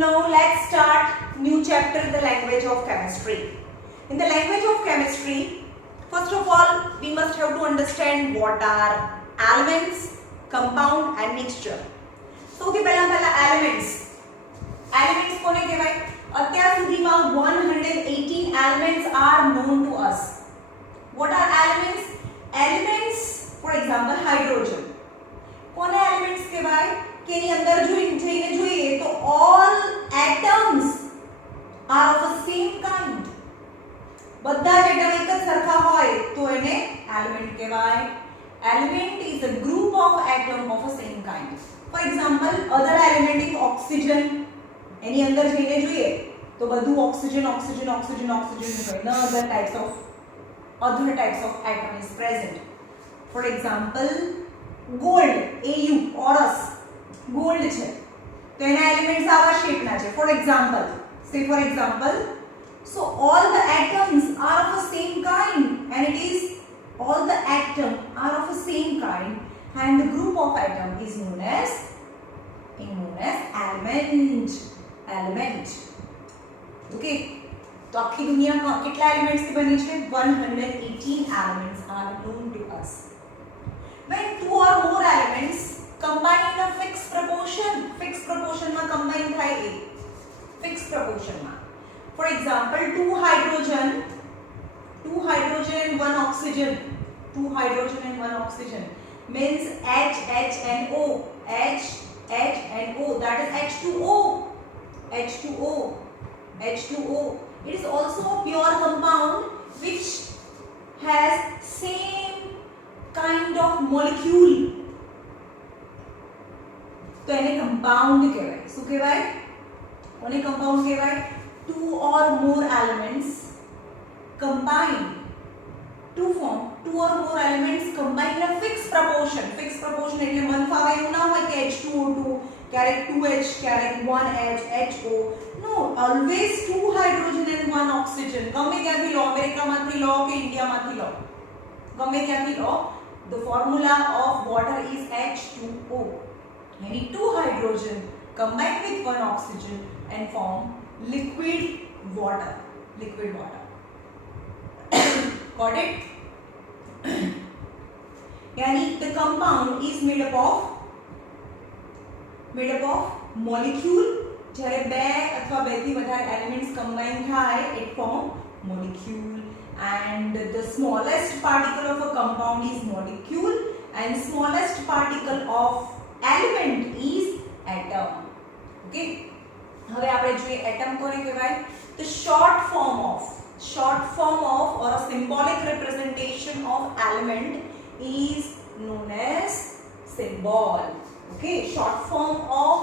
now let's start new chapter, the language of chemistry. In the language of chemistry, first of all, we must have to understand what are elements, compound and mixture. સૌથી પહેલા elements. Elements કોને કહેવાય? અત્યાર સુધીમાં 118 elements are known to us. What are elements? Elements, for example, hydrogen. કોને elements કહેવાય? કે એની અંદર જઈને જોઈએ તો all atoms are of the same kind. બધા જ એટમ એક જ સરખા હોય તો એને element કહેવાય. Element is a group of atom of the same kind. For example, other element is oxygen. એની અંદર જઈને જોઈએ તો બધું oxygen હોય. No other types of atom is present. For example, gold, Au, Aurus, gold છે તો એના એલિમેન્ટ્સ આવા શેપના છે. For example, so all the atoms are of the same kind and it is all the atoms are of the same kind and the group of atom is known as element. Okay, તો આખી દુનિયામાં કેટલા એલિમેન્ટ્સ થી બની છે? 118 elements are known to us. When two or more elements combine in a fixed proportion માં combine થાય એ fixed proportion માં. For example, two hydrogen and one oxygen. Means HNO. That is H2O. It is also a pure compound which has same kind of molecule. तो એને compound કહેવાય. શું કહેવાય? કોને compound કહેવાય? Two or more elements combine to form two or more elements combine in a fixed proportion. Fixed proportion એટલે મન ફાવે એવું ના હોય કે H2O2 ક્યારેક 2H ક્યારેક 1H HO. No, always two hydrogen and one oxygen. ગમે ત્યાંથી લો, અમેરિકામાંથી લો કે ઇન્ડિયામાંથી લો, ગમે ત્યાંથી લો, the formula of water is H2O. Any two hydrogen combine with one oxygen and form liquid water. Got it? Yani the compound is made up of molecule. જ્યારે બે અથવા બેથી વધારે elements combine થાય it form molecule, and the smallest particle of a compound is molecule and smallest particle of element is atom. Okay, હવે આપણે જોઈએ atom કોને કહેવાય? The short form of or a symbolic representation of element is known as symbol. Okay, short form of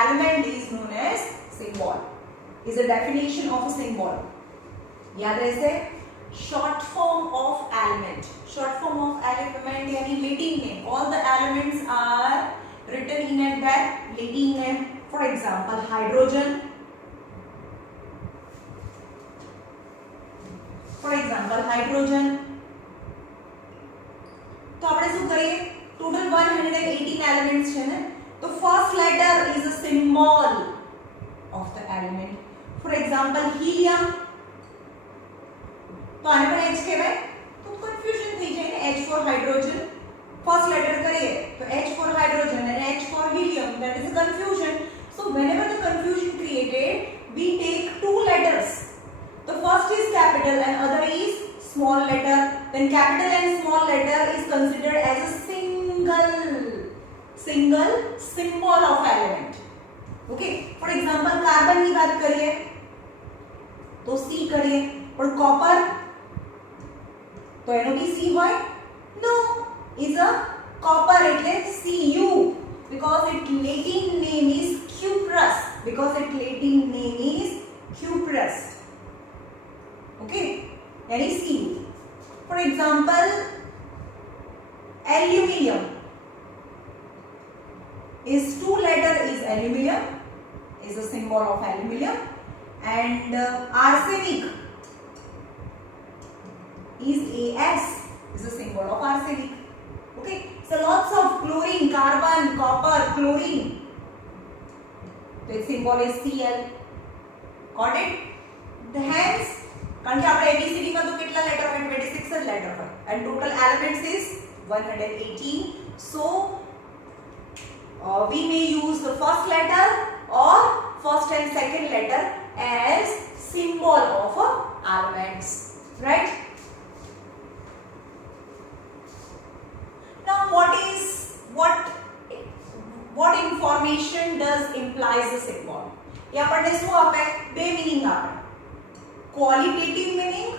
element is known as symbol. Is a definition of a symbol. याद रहे? Short form of element यानी leading name. All the elements are written in that leading name. For example, hydrogen. तो આપણે શું કરીએ? Total 118 elements છે ને, તો first letter is a symbol of the element. For example, helium. તો આને પણ H કહેવાય. તો confusion થઈ જાય ને, H for hydrogen. First letter કરીએ તો H for hydrogen and H for helium. That is a confusion. So whenever the confusion created, we take two letters. The first is capital and other is small letter. Then capital and small letter is considered as a single symbol of element. Okay, for example, carbon ની વાત કરીએ તો C કરીએ, પણ copper તો એનો બી C હોય? No, is a copper એટલે Cu because its Latin name is cuprous. Okay, any Cu. For example, aluminium is two letter is aluminium, is a symbol of aluminium, and arsenic is As, is a symbol of arsenic. Okay, so lots of chlorine, carbon, copper, chlorine. તો its symbol is Cl. Got it? Hence કારણ કે આપણે ABCD માં તો કેટલા લેટર હોય 26 જ લેટર હોય and total elements is 118. So we may use the first letter or first and second letter as symbol of elements, right? Now what information does implies the symbol? ये આપણને શું આપે? બે મીનિંગ આપે. Qualitative meaning,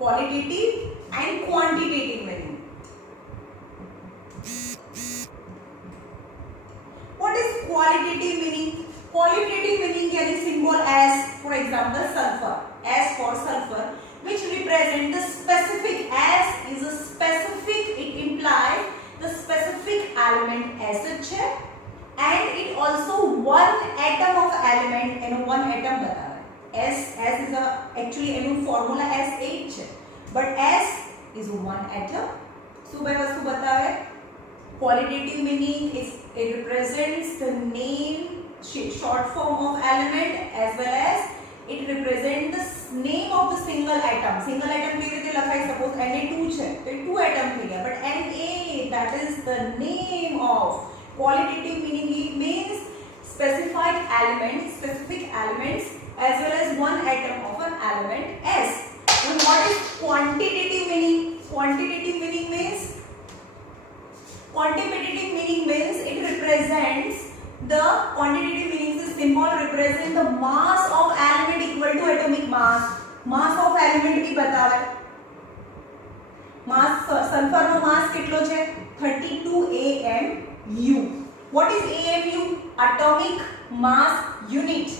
qualitative and quantitative meaning. What is qualitative meaning? Qualitative meaning यानी symbol as, for example, sulfur. S for sulfur, which represent the specific. S is a specific. It implies the specific element as such, and it also one atom of element and one atom बतावे. S is a actually एनु formula S8 है, but S is one atom. So भाई वस्तु बतावे. Qualitative meaning is it represents the name, short form of element, as well as it represents the name of the single atom. Single atom કેવી રીતે લખાય? Suppose Na2 છે તો 2 atom થઈ ગયા, but Na, that is the name of. Qualitative meaning means specified element, specific elements, as well as one atom of an element S. And what is quantitative meaning? Quantitative meaning means it represents the quantitative meaning is symbol represent the mass of element equal to atomic mass. Mass of element भी बतावे. Mass sulfur નો mass કેટલો છે? 32 AMU. What is AMU? Atomic mass unit.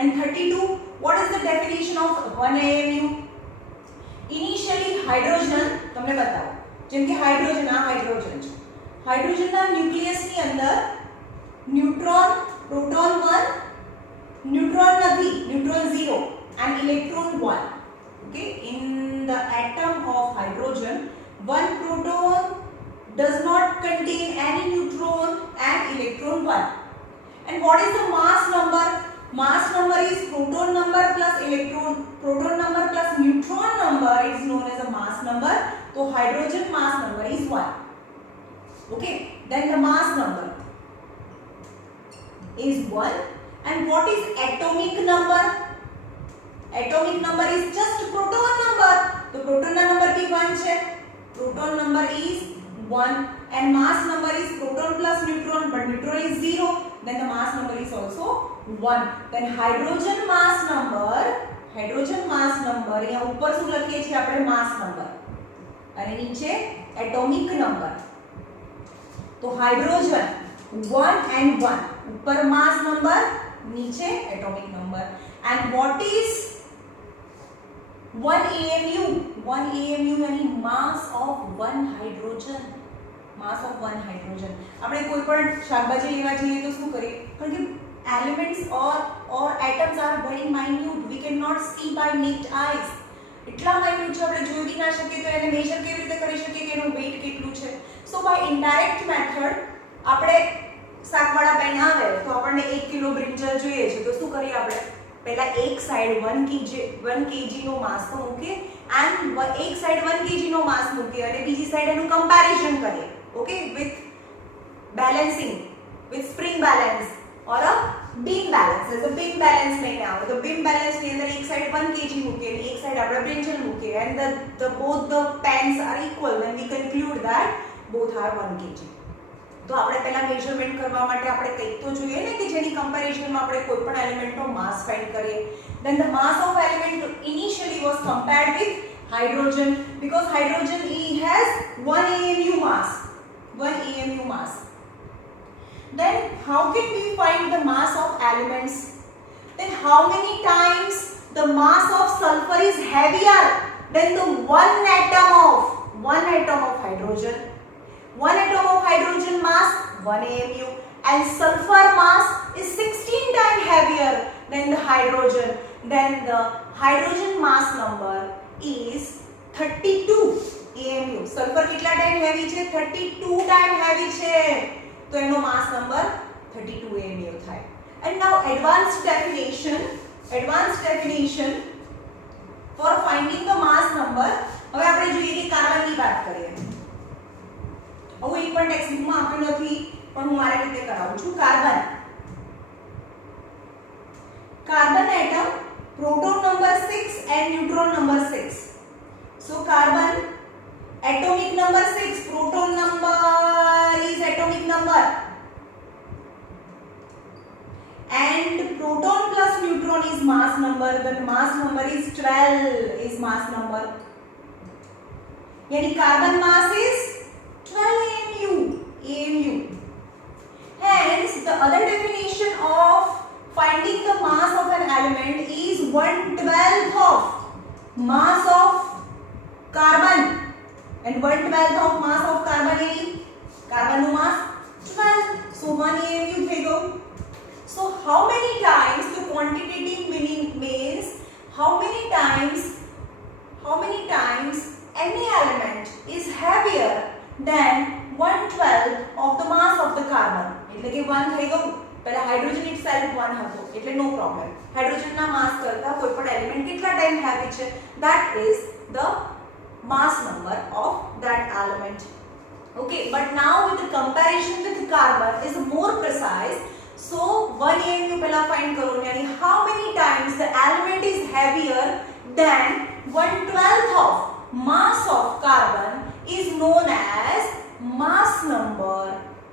And 32, what is the definition of 1 AMU? Initially hydrogen, તમને બતાવો. જેમ કે હાઇડ્રોજન આ હાઇડ્રોજન છે. હાઇડ્રોજનના ન્યુક્લિયસની અંદર ન્યુટ્રોન, પ્રોટોન 1, ન્યુટ્રોન નથી, ન્યુટ્રોન 0 and electron 1. Okay, in the atom of hydrogen, one proton does not contain any neutron and electron 1. And what is the mass number? Mass number is proton number plus proton number plus neutron number is known as a mass number. So hydrogen mass number is 1. Okay, then the mass number is 1. And what is atomic number? Atomic number is just proton number. So proton number भी 1 છે. Proton number is 1 and mass number is proton plus neutron, but neutron is 0. Then the mass number is also 1. Then hydrogen mass number यहाँ ऊपर શું લખીએ છીએ આપણે? mass number અને નીચે atomic number. तो हाइड्रोजन 1 and 1 ऊपर mass number, नीचे atomic number. And what is 1 AMU? 1 AMU यानी mass of 1 hydrogen. Mass of 1 hydrogen. આપણે કોઈ પણ શાકભાજી લેવા જઈએ તો શું કરીએ? કારણ કે elements or atoms are very minute. We cannot see by naked eyes. એટલા minute છે આપણે જોઈ બી ના શકીએ, તો એને મેજર કેવી રીતે કરી શકીએ કે એનું weight કેટલું છે? So by indirect method આપણે શાકવાળા બેન આવે તો આપણને 1 કિલો બ્રિંજલ જોઈએ છે તો શું કરીએ આપણે? પહેલા એક સાઈડ 1 kg નો માસ તો મૂકીએ and એક સાઈડ 1 kg નો માસ મૂકીએ અને બીજી સાઈડ એનું કમ્પેરિઝન કરીએ. Okay, with balancing, with spring balance or a beam balance. As a beam balance લઈને આવે તો beam balance ની અંદર એક સાઈડ 1 kg મૂકીએ અને એક સાઈડ આપણે બ્રિંજલ મૂકીએ and both the pans are equal, then we conclude that both are 1 kg. તો આપણે પહેલા મેઝરમેન્ટ કરવા માટે આપણે કંઈક તો જોઈએ ને કે જેની કમ્પેરિઝનમાં આપણે કોઈ પણ એલિમેન્ટનો માસ ફાઇન્ડ કરીએ. Then the mass of element initially was compared with hydrogen because hydrogen has 1 AMU mass. 1 AMU mass. Then how can we find the mass of elements? Then how many times the mass of sulfur is heavier than the one atom of hydrogen? One atom of hydrogen mass 1 AMU and sulfur mass is 16 times heavier than the hydrogen. Then the hydrogen mass number is 32 AMU. Sulfur કેટલા time heavy છે? 32 time heavy છે. તો એનો માસ નંબર 32 AMU થાય. And now advanced definition for finding the mass number. હવે આપણે જોઈએ કે કાર્બનની વાત કરીએ. હવે એક પણ ટેક્સ્ટબુકમાં આપ્યું નથી પણ હું મારી રીતે કરાવું છું. Carbon atom, proton number 6 and neutron number 6. So carbon atomic number 6, proton number is atomic number, and proton plus neutron is mass number. The mass number is 12 is mass number. Yani carbon mass is 12 AMU. Hence the other definition of finding the mass of an element is 1/12 of mass of carbon, and 1/12 of mass of carbon is carbon no mass 12, so 1 AMU થઈ ગયું. So how many times, the quantitative meaning means how many times any element is heavier than 1/12 of the mass of the carbon. એટલે કે 1 થઈ ગયું. પહેલા hydrogen itself 1 હતો એટલે નો પ્રોબ્લેમ. હાઇડ્રોજનના માસ કરતા કોઈ પણ એલિમેન્ટ કેટલા ટાઈમ હેવી છે, that is the mass number of that element. Okay, but now with the comparison with carbon is more precise. So 1 AMU પહેલા find કરો, यानी how many times the element is heavier than 1/12 of mass of carbon is known as mass number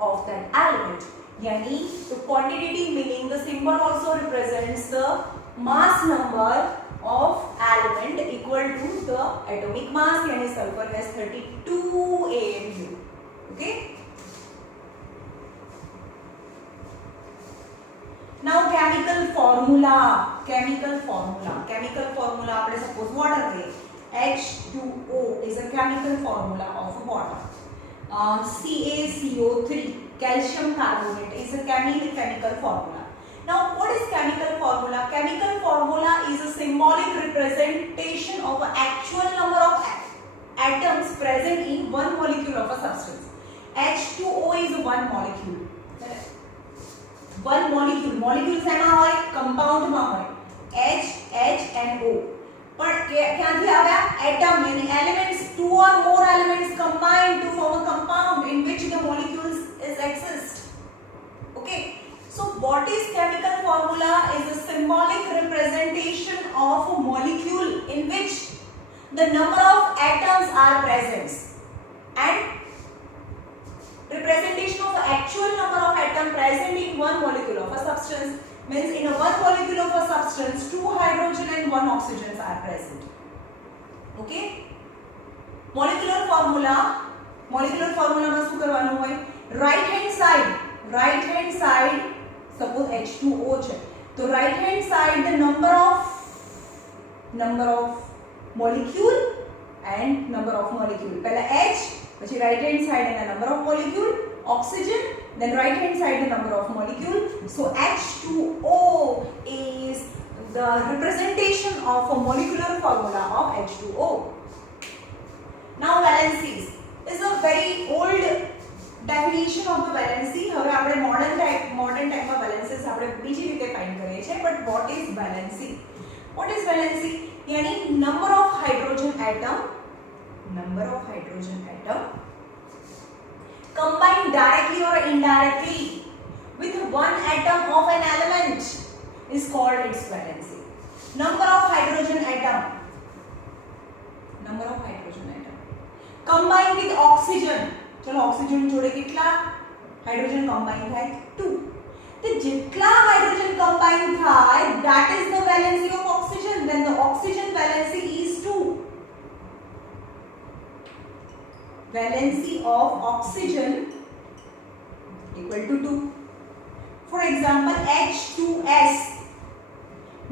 of that element. यानी the quantitative meaning, the symbol also represents the mass number of element equal to the atomic mass. यानी sulfur has 32 AMU. Okay. Now chemical formula આપણે suppose water લઈએ. H2O is a chemical formula of water. CaCO3, calcium carbonate, is a chemical formula. Now what is chemical formula? Chemical formula is a symbolic representation of an actual number of atoms present in one molecule of a substance. H2O is one molecule. Molecule શેમાં હોય? compoundમાં હોય. H and O. પણ ક્યાંથી આવ્યા? atom, यानी elements, two or more elements combined to form a compound in which the molecules exist. Okay, so what is chemical formula? Is a symbolic representation of a molecule in which the number of atoms are present, and representation of the actual number of atoms present in one molecule of a substance means in a one molecule of a substance 2 hydrogen and 1 oxygen are present. Okay, molecular formula માં શું કરવાનું હોય? right hand side suppose H2O છે તો right hand side the number of molecule and number of molecule. પહેલા H, પછી right hand side and the number of molecule, oxygen, then right hand side the number of molecule. So H2O is the representation of a molecular formula of H2O. Now valencies is a very old definition of the valency. હવે આપણે modern type valencies આપણે બીજી રીતે find કરીએ છીએ. But what is valency? यानी number of hydrogen atom combined directly or indirectly with one atom of an element is called its valency. Number of hydrogen atom combined with oxygen. चलो oxygen जोड़े कितना hydrogen combine થાય? 2. तो जितना hydrogen combine થાય that is the valency of oxygen. Then the oxygen valency is 2. Valency of oxygen equal to 2. For example, H2S,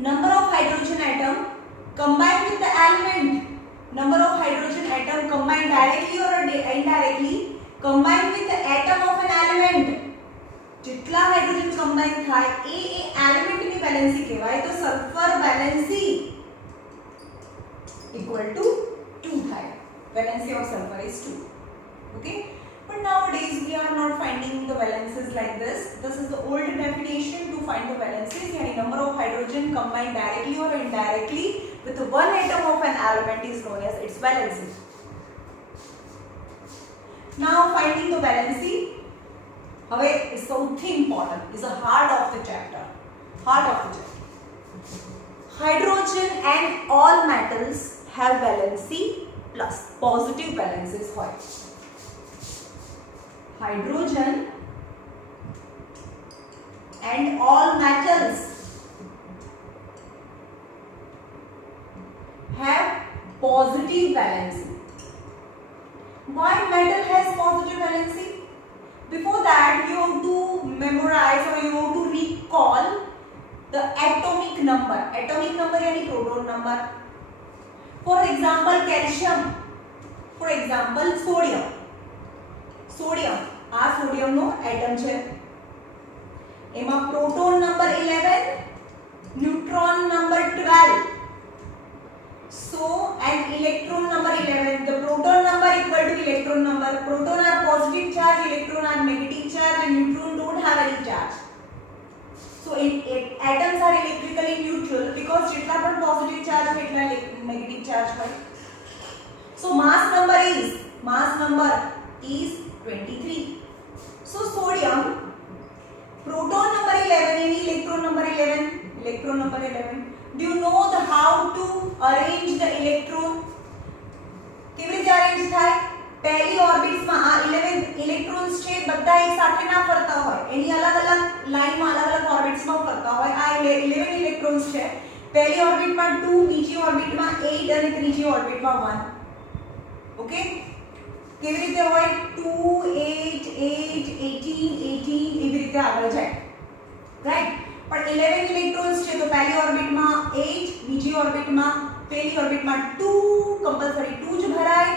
number of hydrogen atom combined with the element, number of hydrogen atom combined directly or indirectly combined with the atom of an element. जितना hydrogen combine થાય એ एलिमेंट ની વેલેન્સી કહેવાય. તો sulphur valency equal to 2 થાય. Valency of sulfur is 2. Okay. But nowadays we are not finding the valences like this. This is the old definition to find the valences, yani number of hydrogen combined directly or indirectly with one atom of an element is known as its valency. Now finding the valency, હવે is something important, is the heart of the chapter. Hydrogen and all metals have valency plus, positive valences હોય. Hydrogen and all metals have positive valency. Why metal has positive valency? Before that, you have to memorize or you have to recall the atomic number. Atomic number यानी proton number. For example, calcium. For example, sodium. Sodium. આ સોડિયમ નો એટમ છે. એમાં proton number 11, neutron number 12. So, and electron number 11. The proton number equal to electron number. Proton are positive charge, electron are negative charge, and neutron don't have any charge. So, atoms are electrically neutral because જેટલા પણ positive charge હોય એટલા negative charge હોય. So, mass number is 23. So, sodium, proton number 11 and electron number 11. Do you know the how to arrange the electron? કેવી રીતે અરેન્જ થાય? પહેલી ઓર્બિટ્સ માં આ 11 ઇલેક્ટ્રોન્સ છે બધા એક સાથે ના ફરતા હોય, એની અલગ-અલગ લાઈનમાં અલગ-અલગ ઓર્બિટ્સ માં ફરતા હોય. આ 11 ઇલેક્ટ્રોન્સ છે. પહેલી ઓર્બિટમાં 2, બીજી ઓર્બિટમાં 8 અને ત્રીજી ઓર્બિટમાં 1. ઓકે, કેવી રીતે હોય? 2 8 8 18 18 એવી રીતે આગળ જાય, રાઈટ? પણ 11 ઇલેક્ટ્રોન્સ છે તો પહેલી ઓર્બિટમાં 8, બીજી ઓર્બિટમાં પહેલી ઓર્બિટમાં 2 કમ્પલસરી 2 જ ભરાય,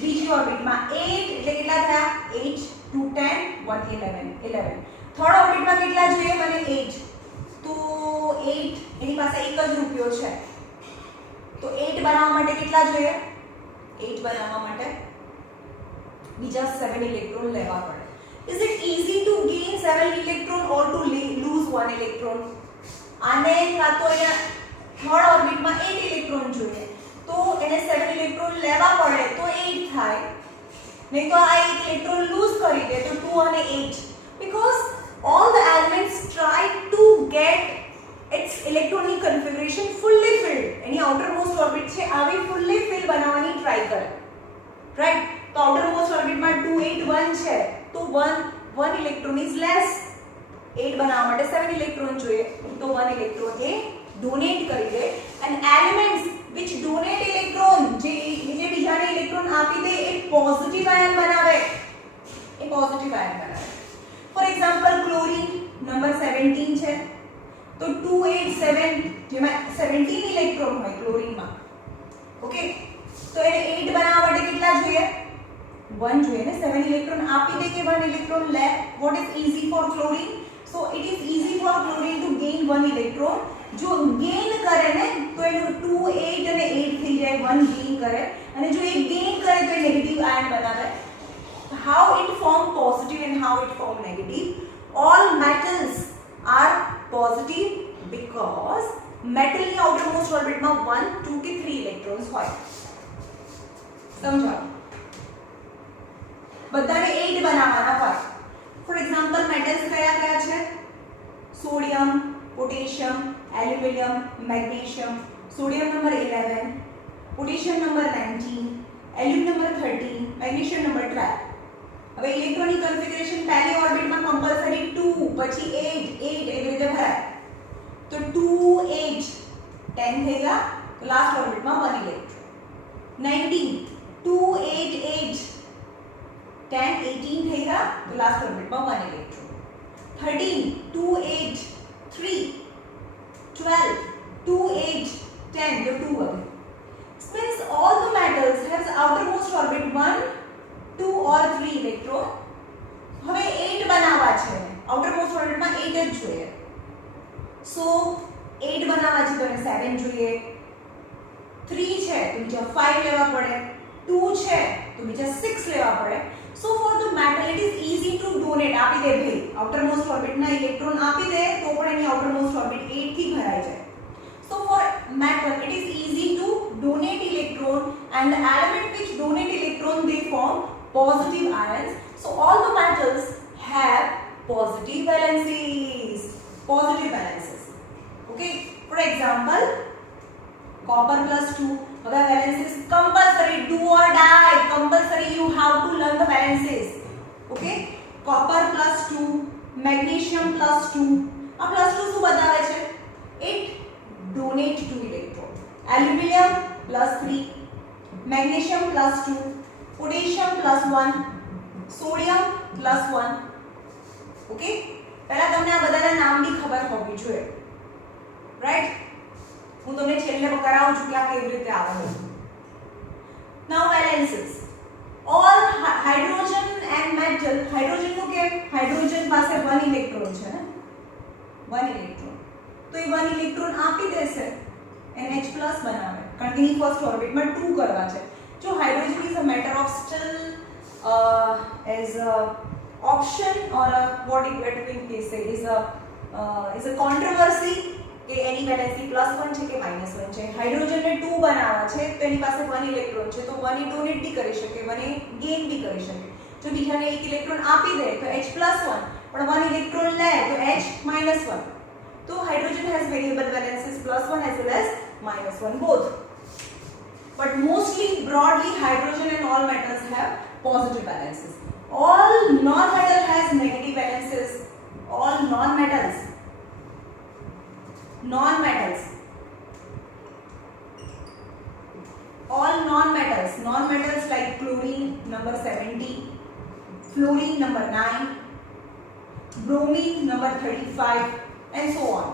બીજી ઓર્બિટમાં 8 એટલે કેટલા થયા? 8 2 10 1 11. થર્ડ ઓર્બિટમાં કેટલા જોઈએ મને? 8. તો 8 એની પાસે એક જ રૂપિયો છે તો 8 બનાવવા માટે કેટલા જોઈએ? 8 બનાવવા માટે બીજા 7 ઇલેક્ટ્રોન લેવા પડે. Is it easy to gain 7 electron or to lose 1 electron? આને કા તો અહીંયા થર્ડ ઓર્બિટમાં 8 ઇલેક્ટ્રોન જોઈએ તો એને 7 ઇલેક્ટ્રોન લેવા પડે તો 8 થાય, નહીં તો આ 1 ઇલેક્ટ્રોન લૂઝ કરી દે તો 2 અને 8. Because all the elements try to get its electronic configuration fully filled. Any outermost orbit છે આવી fully fill બનાવવાની ટ્રાય કરે, રાઈટ? તો outermost orbit માં 2 8 1 છે તો 1 electron is less. 8 બનાવવા માટે 7 electron જોઈએ તો 1 electron એ donate કરી દે. and elements which donate electron જે બીજાને electron આપી દે એ positive ion બનાવે. for example, chlorine number 17 છે તો 2 8 7 જેમાં 17 electron હોય chlorine માં. ઓકે, તો એને 8 બનાવવા માટે કેટલા જોઈએ? 1 જોઈએ ને. 7 ઇલેક્ટ્રોન આપી દે કે 1 ઇલેક્ટ્રોન લે. what is easy for chlorine? so it is easy for chlorine to gain 1 electron. જો gain કરે ને તો એનું 2 8 અને 8 થઈ જાય, 1 gain કરે, અને જો એ gain કરે તો એ નેગેટિવ આયન બનાવે. how it form positive and how it form negative? all metals are positive because metal ની outermost orbit માં 1 2 કે 3 electrons હોય. સમજાવો? બધાને 8 બનાવવાના હોય. ફોર એક્ઝામ્પલ મેટલ્સ કયા છે? Sodium, potassium, aluminium, magnesium. Sodium number 11, potassium number 19, aluminium number 13, magnesium number 12. હવે ઇલેક્ટ્રોનિક કન્ફિગરેશન પહેલી ઓર્બિટમાં કમ્પલસરી 2 પછી 8 8 એવી રીતે ભરાય તો 2 8 10 થઈ ગયા તો લાસ્ટ ઓર્બિટમાં 1 ઇલેક્ટ્રોન. 19 2 8 8 10 18 થઈ ગયા તો લાસ્ટ ઓર્બિટમાં 1 ઇલેક્ટ્રોન. 13 2 8 3 12 2 8 10 તો 2 again. Means all the metals has outermost orbit 1 2 or 3 electron. હવે 8 બનાવવા છે, outermost orbit માં 8 જ જોઈએ. so 8 બનાવવા છે તો 7 જોઈએ. 3 છે તો બીજા 5 લેવા પડે. 2 છે તો બીજા 6 લેવા પડે. So for the metal it is easy to donate. આપી દે ભાઈ outermost orbit ના ઇલેક્ટ્રોન આપી દે તો પણ એની outermost orbit 8 થી ભરાઈ જાય. So for metal it is easy to donate electron, and the element which donate electron they form positive ions. So all the metals have positive valences. Positive valences. Okay. For example, copper plus 2. હવે valences compulsory, do or die, compulsory you have to learn the valences. Okay. Copper plus 2, magnesium plus 2. આ plus 2 શું બતાવે છે? It donate 2 electron. Aluminium plus 3, magnesium plus 2, potassium plus 1, sodium plus 1. Okay. પહેલા તમને આ બધાના નામ બી ખબર હોવી જોઈએ. રાઈટ? હું તમને છેલ્લે કરાવું છું કે આ કેવી રીતે આવે. Now valences. All hydrogen and metal, hydrogen નું કેમ? હાઇડ્રોજન પાસે 1 ઇલેક્ટ્રોન છે ને, 1 ઇલેક્ટ્રોન. તો એ 1 ઇલેક્ટ્રોન આપી દેશે એને H+ બનાવે, કારણ કે એની ફર્સ્ટ ઓર્બિટમાં 2 કરવા છે. જો hydrogen is a matter of steel as a option or a what we can say is a controversy કે એની વેલેન્સી +1 છે કે -1 છે. હાઇડ્રોજનને 2 બનાવવા છે તો એની પાસે 1 ઇલેક્ટ્રોન છે, તો 1 એ ડોનેટ બી કરી શકે, 1 એ ગેઇન બી કરી શકે. જો બીજાને 1 ઇલેક્ટ્રોન આપી દે તો H+1, પણ 1 ઇલેક્ટ્રોન લે તો H-1. તો hydrogen has variable valences +1 as well as -1 both. But mostly broadly hydrogen and all metals have positive valences. All non-metal has negative valences. All non-metals like chlorine number 70, fluorine number 9, bromine number 35 and so on.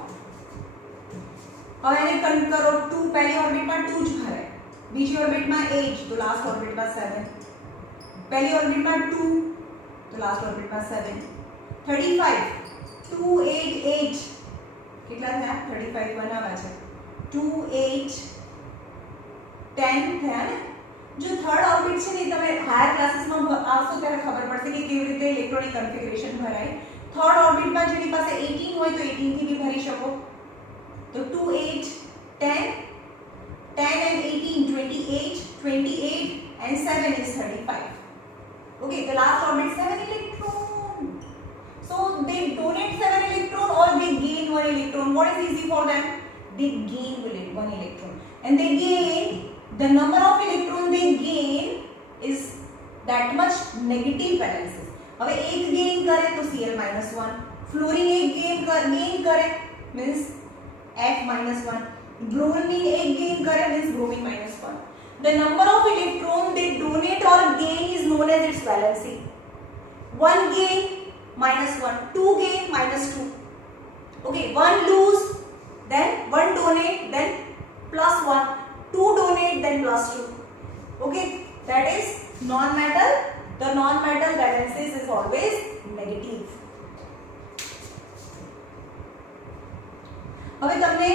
હવે એને કન્ટ કરો 2 પહેલી ઓર્બિટમાં 2 જ ભરાય, બીજી ઓર્બિટમાં 8 તો લાસ્ટ ઓર્બિટમાં 7, પહેલી ઓર્બિટમાં 2 તો લાસ્ટ ઓર્બિટમાં 7, 35 2 8 8 કેટલા થયા? 35 બનાવવા છે, 2 8 10 થયા ને. જો થર્ડ ઓર્બિટ છે ને તમે હાયર ક્લાસીસમાં આવશો ત્યારે ખબર પડશે કે કેવી રીતે ઇલેક્ટ્રોનિક કન્ફિગરેશન ભરાય. થર્ડ ઓર્બિટમાં જેની પાસે 18 હોય તો 18 થી બી ભરી શકો. તો 2 8 10 10 and 18 28 28 and 7 is 35. Okay, the last orbit 7 electron. So they donate 7 electron or they gain 1 electron. What is easy for them? They gain 1 electron, and they gain the number of electron they gain is that much negative valences. હવે એક gain કરે તો Cl-1, fluorine એક gain કરે means F-1, bromine એક gain કરે means bromine -1. The number of electron they donate or gain is known as its valency. 1 gain -1, 2 gain -2. Okay, 1 lose, then 1 donate, then +1, 2 donate, then +2. Okay, that is non-metal. The non-metal valences is always negative. હવે તમને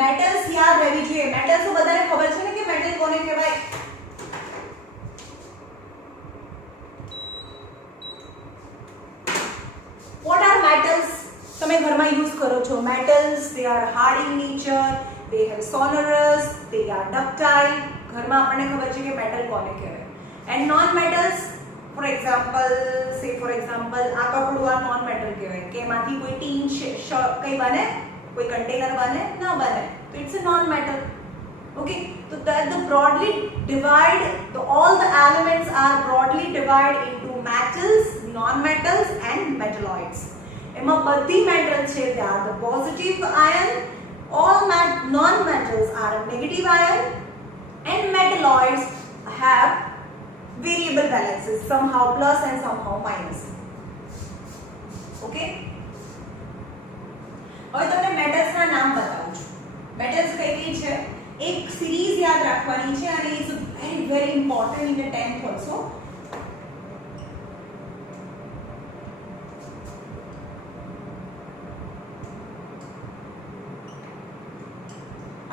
મેટલ્સ યાદ રહેવી જોઈએ. મેટલ્સ તો બધાને ખબર છે ને કે મેટલ કોને કહેવાય? What are metals? તમે ઘરમાં યુઝ કરો છો. Metals, they are hard in nature, they have sonorous, they are ductile. ઘરમાં આપણને ખબર છે કે મેટલ કોને કહેવાય. And non-metals, for example, આ કપડું આ non-metal કહેવાય કે એમાંથી કોઈ ટીન કઈ બને, કોઈ કન્ટેનર બને ના બને, તો it's a non-metal. Okay, so that the broadly divide, all the elements are broadly divided into metals, non-metals and metalloids. એમાં બધી metals છે, they are the positive ion. All non-metals are negative ion, and metalloids have variable valences, somehow plus and somehow minus. Okay, હવે તમને મેટલ્સના નામ બતાવું છું. મેટલ્સ કઈ કઈ છે? એક સિરીઝ યાદ રાખવાની છે, અને is very very important in the 10th also.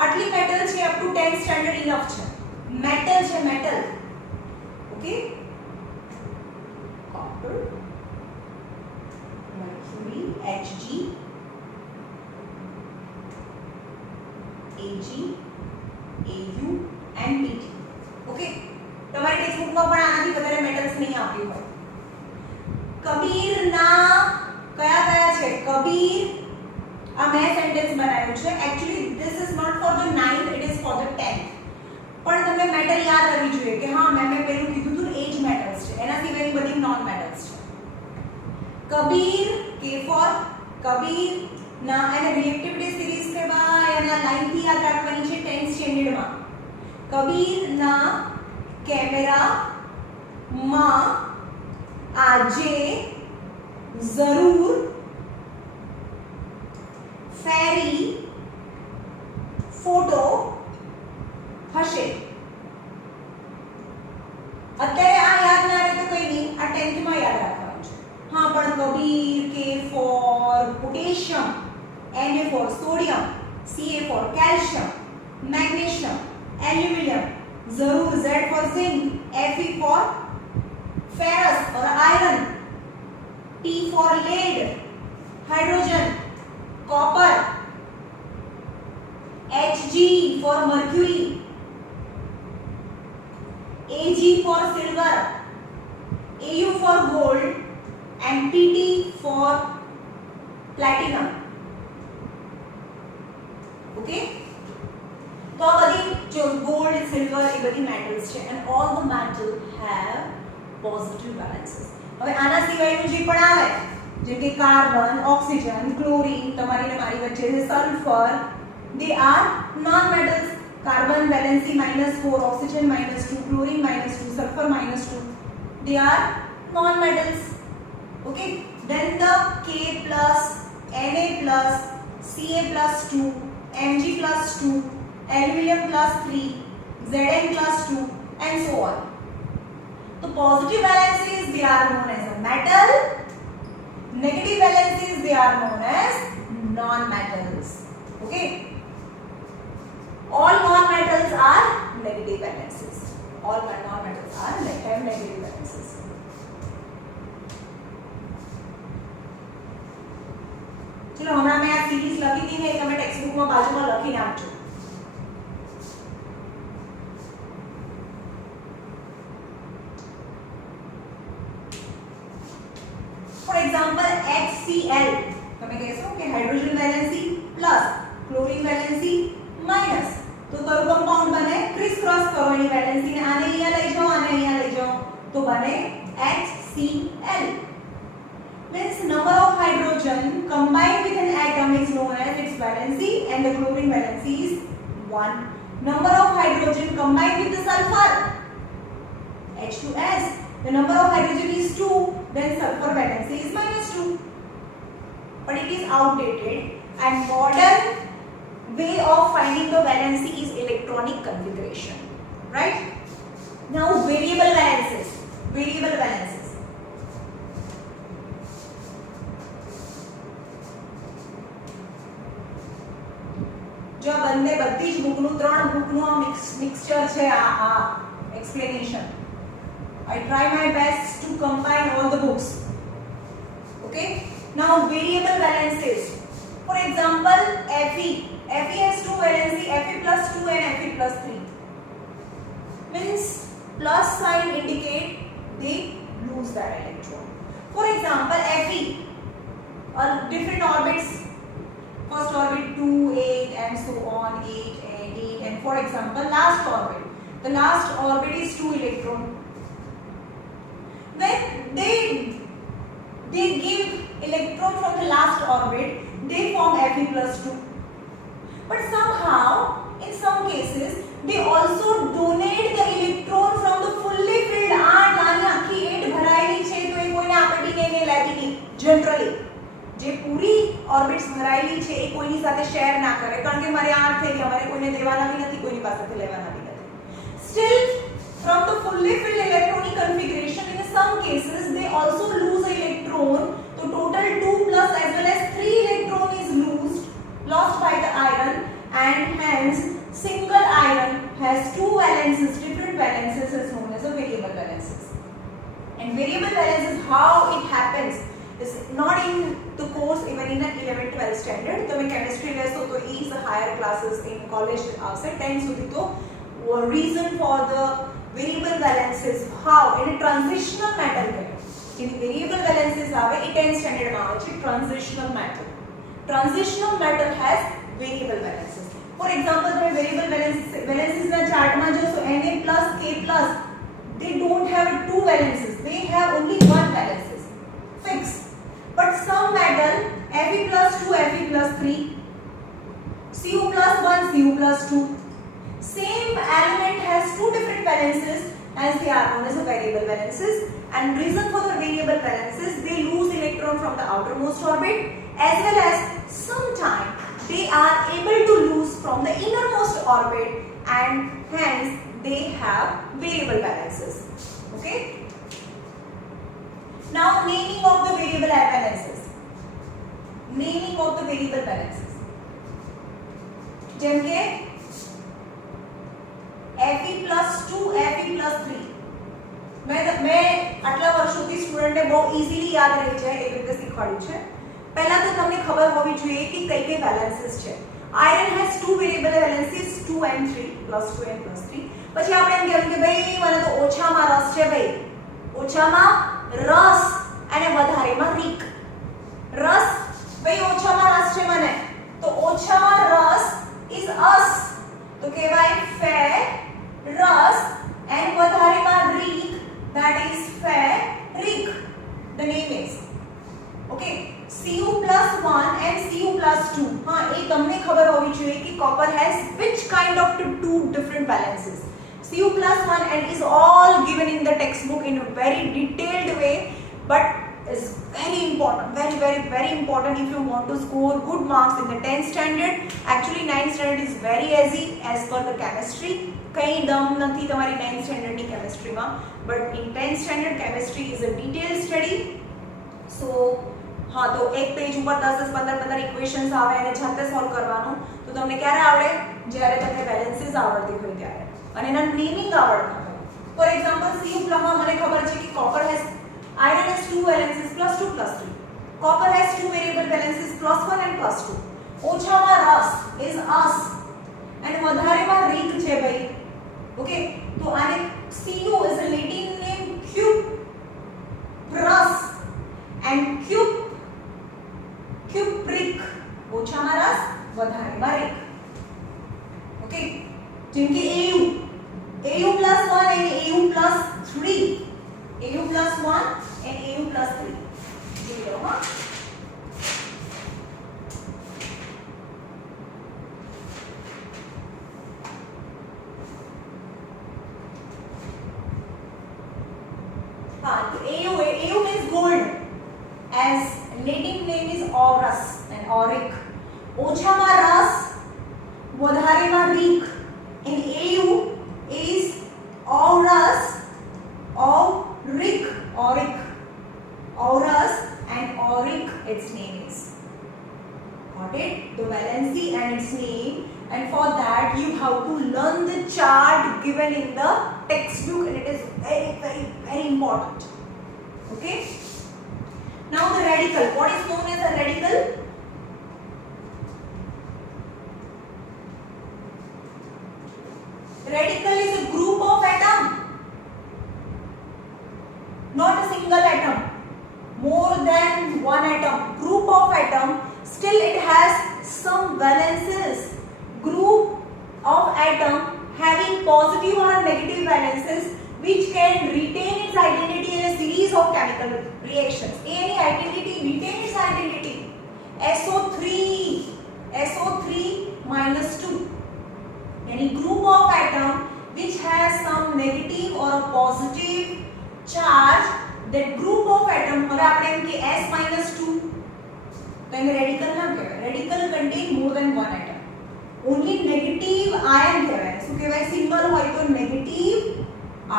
આટલી મેટલ છે, up to 10th standard enough છે. મેટલ છે, metal. Okay, copper, mercury, Hg, Ag, Au and Pt. Okay, તમારી ટેક્સ્ટબુકમાં પણ આનાથી વધારે મેટલ્સ નહીં આપ્યું હોય. કબીરના કયા કયા છે? કબીર, આ મેં સેન્ટેન્સ બનાવ્યું છે. Actually this is not for the 9th, it is for the 10th. પણ તમને મેટલ યાદ રહેવી જોઈએ કે હા મેં પહેલું કીધું હતું એજ મેટલ્સ છે, એના સિવાયની બધી નોન મેટલ્સ છે. કબીર, કે ફોર કબીર ના એને રિએક્ટિવિટી સિરીઝ કહેવાય અને આ લાઈન થી યાદ રાખવાની છે 10th સ્ટેન્ડર્ડ માં. કબીર ના કેમેરા માં આજે જરૂર ફેરી ફોટો હશે. અત્યારે આ યાદ ના રહે તો કઈ નહીં, આ 10th માં યાદ રાખવાનું છે. હા, પણ Kabir, K for potassium, Na for sodium, Ca for calcium, magnesium, aluminium, जरूर Z for zinc, Fe for ferrous और iron, T for lead, hydrogen, copper, Hg for mercury, Ag for silver, Au for gold and Pt for platinum. Okay, तो आ बधी जो gold, silver એ બધી મેટલ્સ છે and all the metal have positive valences. હવે આના સિવાયનું જે પણ આવે જેમ કે કાર્બન, ઓક્સિજન, ક્લોરીન, તમારી ને મારી વચ્ચે છે sulphur, they are non metals. Carbon valency -4, ઓક્સિજન -2, ક્લોરીન -2, સલ્ફર -2, they are non metals. Okay, then the K+, Na+, Ca+2, Mg+2, aluminium +3, Zn+2 and so on. So positive valences they are known as a metal, negative valences they are known as non-metals. Okay, all non-metals are negative valences. All non-metals are negative valences. चलो हमारा मैं आ सीरीज लखी थी ने તમે text book માં બાજુમાં લખી નાખજો. For example, HCl તમે કહેશો કે hydrogen valency plus chlorine valency minus, તો કયું કમ્પાઉન્ડ બને? ક્રિસ ક્રોસ કરો એની વેલેન્સી ને આને અહીંયા લઈ જાઓ, આને અહીંયા લઈ જાઓ તો બને HCl. Means number of hydrogen combined with an atom is known as its valency and the chlorine valency is 1. Number of hydrogen combined with the sulfur H2S, the number of hydrogen is 2, then sulfur valency is -2. But it is outdated and modern way of finding the valency is electronic configuration, right? Now variable valences. जो बंदे बધી જ બુકનું 3 બુકનું આ મિક્સચર છે આ explanation. I try my best to combine all the books. Okay, now variable valences. For example, Fe has 2 valency, Fe+2 and Fe+3. Means plus sign indicate they lose that electron. For example, Fe or different orbits, first orbit 2, 8 and so on, 8 and 8, and for example last orbit, the last orbit is 2 electron. When they give electron from the last orbit, they form Fe+2. But somehow in some cases they also donate the electron from the fully filled 8 આની આખી 8 ભરાયેલી છે તો એ કોઈને આપેલી કે એને લેતી નહીં. જનરલી જે પૂરી ઓર્બિટ્સ ભરાયેલી છે એ કોઈની સાથે શેર ના કરે કારણ કે મારે 8 થઈ ગયા, મારે કોઈને દેવાના બી નથી, કોઈની પાસેથી લેવાના બી નથી. Still from the fully filled electronic configuration in some cases they also lose an electron, so total 2 plus as well as 3 electron is lost by the iron, and hence single iron has 2 valences, different valences is known as a variable valences. And And variable valence is how it happens. It's not in the course even in the 11th 12th standard. તમે chemistry લેશો તો એ is the higher classes in college આવશે 10 સુધી તો reason for the variable valence is how in a transitional matter કહેવાય in variable valences આવે એ 10th standard માં આવે છે transitional matter. Transitional matter has variable valences. For example, તમે variable valences ના chart માં જોશો Na plus K plus, they don't have two valences, they have only one valences fixed. But some metal Fe plus 2 Fe plus 3, Cu plus 1 Cu plus 2, same element has two different valences as they are known as the variable valences. And reason for the variable valences, they lose electron from the outermost orbit as well as sometimes they are able to lose from the innermost orbit and hence they have variable valences. Okay. Now naming of the variable valences. Naming of the variable valences. જેમ કે Fe plus 2 Fe plus 3. मैं આટલા વર્ષોથી સ્ટુડન્ટને બહુ ઈઝીલી યાદ રહી જાય એવી રીતે શીખવાડ્યું છે. પહેલા તો તમને ખબર હોવી જોઈએ કે કઈ કઈ બેલેન્સીસ છે. Iron has two variable valencies 2 and 3 plus 2 and plus 3. પછી આપણે એમ કહેવું કે ભાઈ મને તો ઓછામાં રસ છે ભાઈ. ઓછામાં રસ અને વધારેમાં રીક. રસ ભાઈ ઓછામાં રસ છે મને તો ઓછામાં રસ is us. તો કહેવાય ferrous and વધારેમાં રીક that is ferric. The name is okay. Cu plus 1 and Cu plus 2. हाँ ये તમને ખબર હોવી જોઈએ कि copper has which kind of two different balances. Cu plus 1 and is all given in the textbook in a very detailed way, but is very important, very important if you want to score good marks in the 10th standard. Actually 9th standard is very easy as per the chemistry. કઈ દમ નથી તમારી 9th standard ની chemistry માં, but in 10th standard chemistry is a detailed study. So हाँ तो एक पेज ऊपर 10 15 इक्वेशंस આવે અને જાતે સોલ્વ કરવાનું. તો તમને ક્યારે આવડે? જ્યારે તમને બેલેન્સીસ આવડતી હોય ત્યારે અને એના નેમિંગ આવડતા હોય. ફોર એક્ઝામ્પલ Cu પ્લસ મને ખબર છે કે copper has iron has two valences plus 2 plus 3. Copper has two variable valences plus 1 and plus 2. ઓછામાં રસ is us and વધારેમાં રીક છે ભાઈ. Okay, તો આને Cu is a Latin name cuprous and cupric. ઓછામાં રસ વધારેમાં રીક. Okay, જેમ કે Au plus 1 and Au plus 3. Au plus 1 and Au plus 3. જોઈ લો હા. Au means gold, as Latin name is aurus and auric. ઓછામાં રસ વધારેમાં રીક. And Au is aurus, auric, aurus and auric its name is. Got it? The valency and its name, and for that you have to learn the chart given in the textbook and it is very important. Okay? Now the radical. What is known as a radical? Radical is a group of atom, not a single atom. More than one atom. Group of atom. Still it has some valences. Group of atom having positive or negative valences which can retain its identity in a series of chemical reactions. Any identity retain its identity. SO3 minus 2. Any group of atom which has some negative or a positive charge, that group of atom હવે આપણે એમ કે S minus 2 તો એને radical ના કહેવાય. Radical contain more than one atom. Only negative ion કહેવાય. શું કહેવાય? સિંગલ હોય તો negative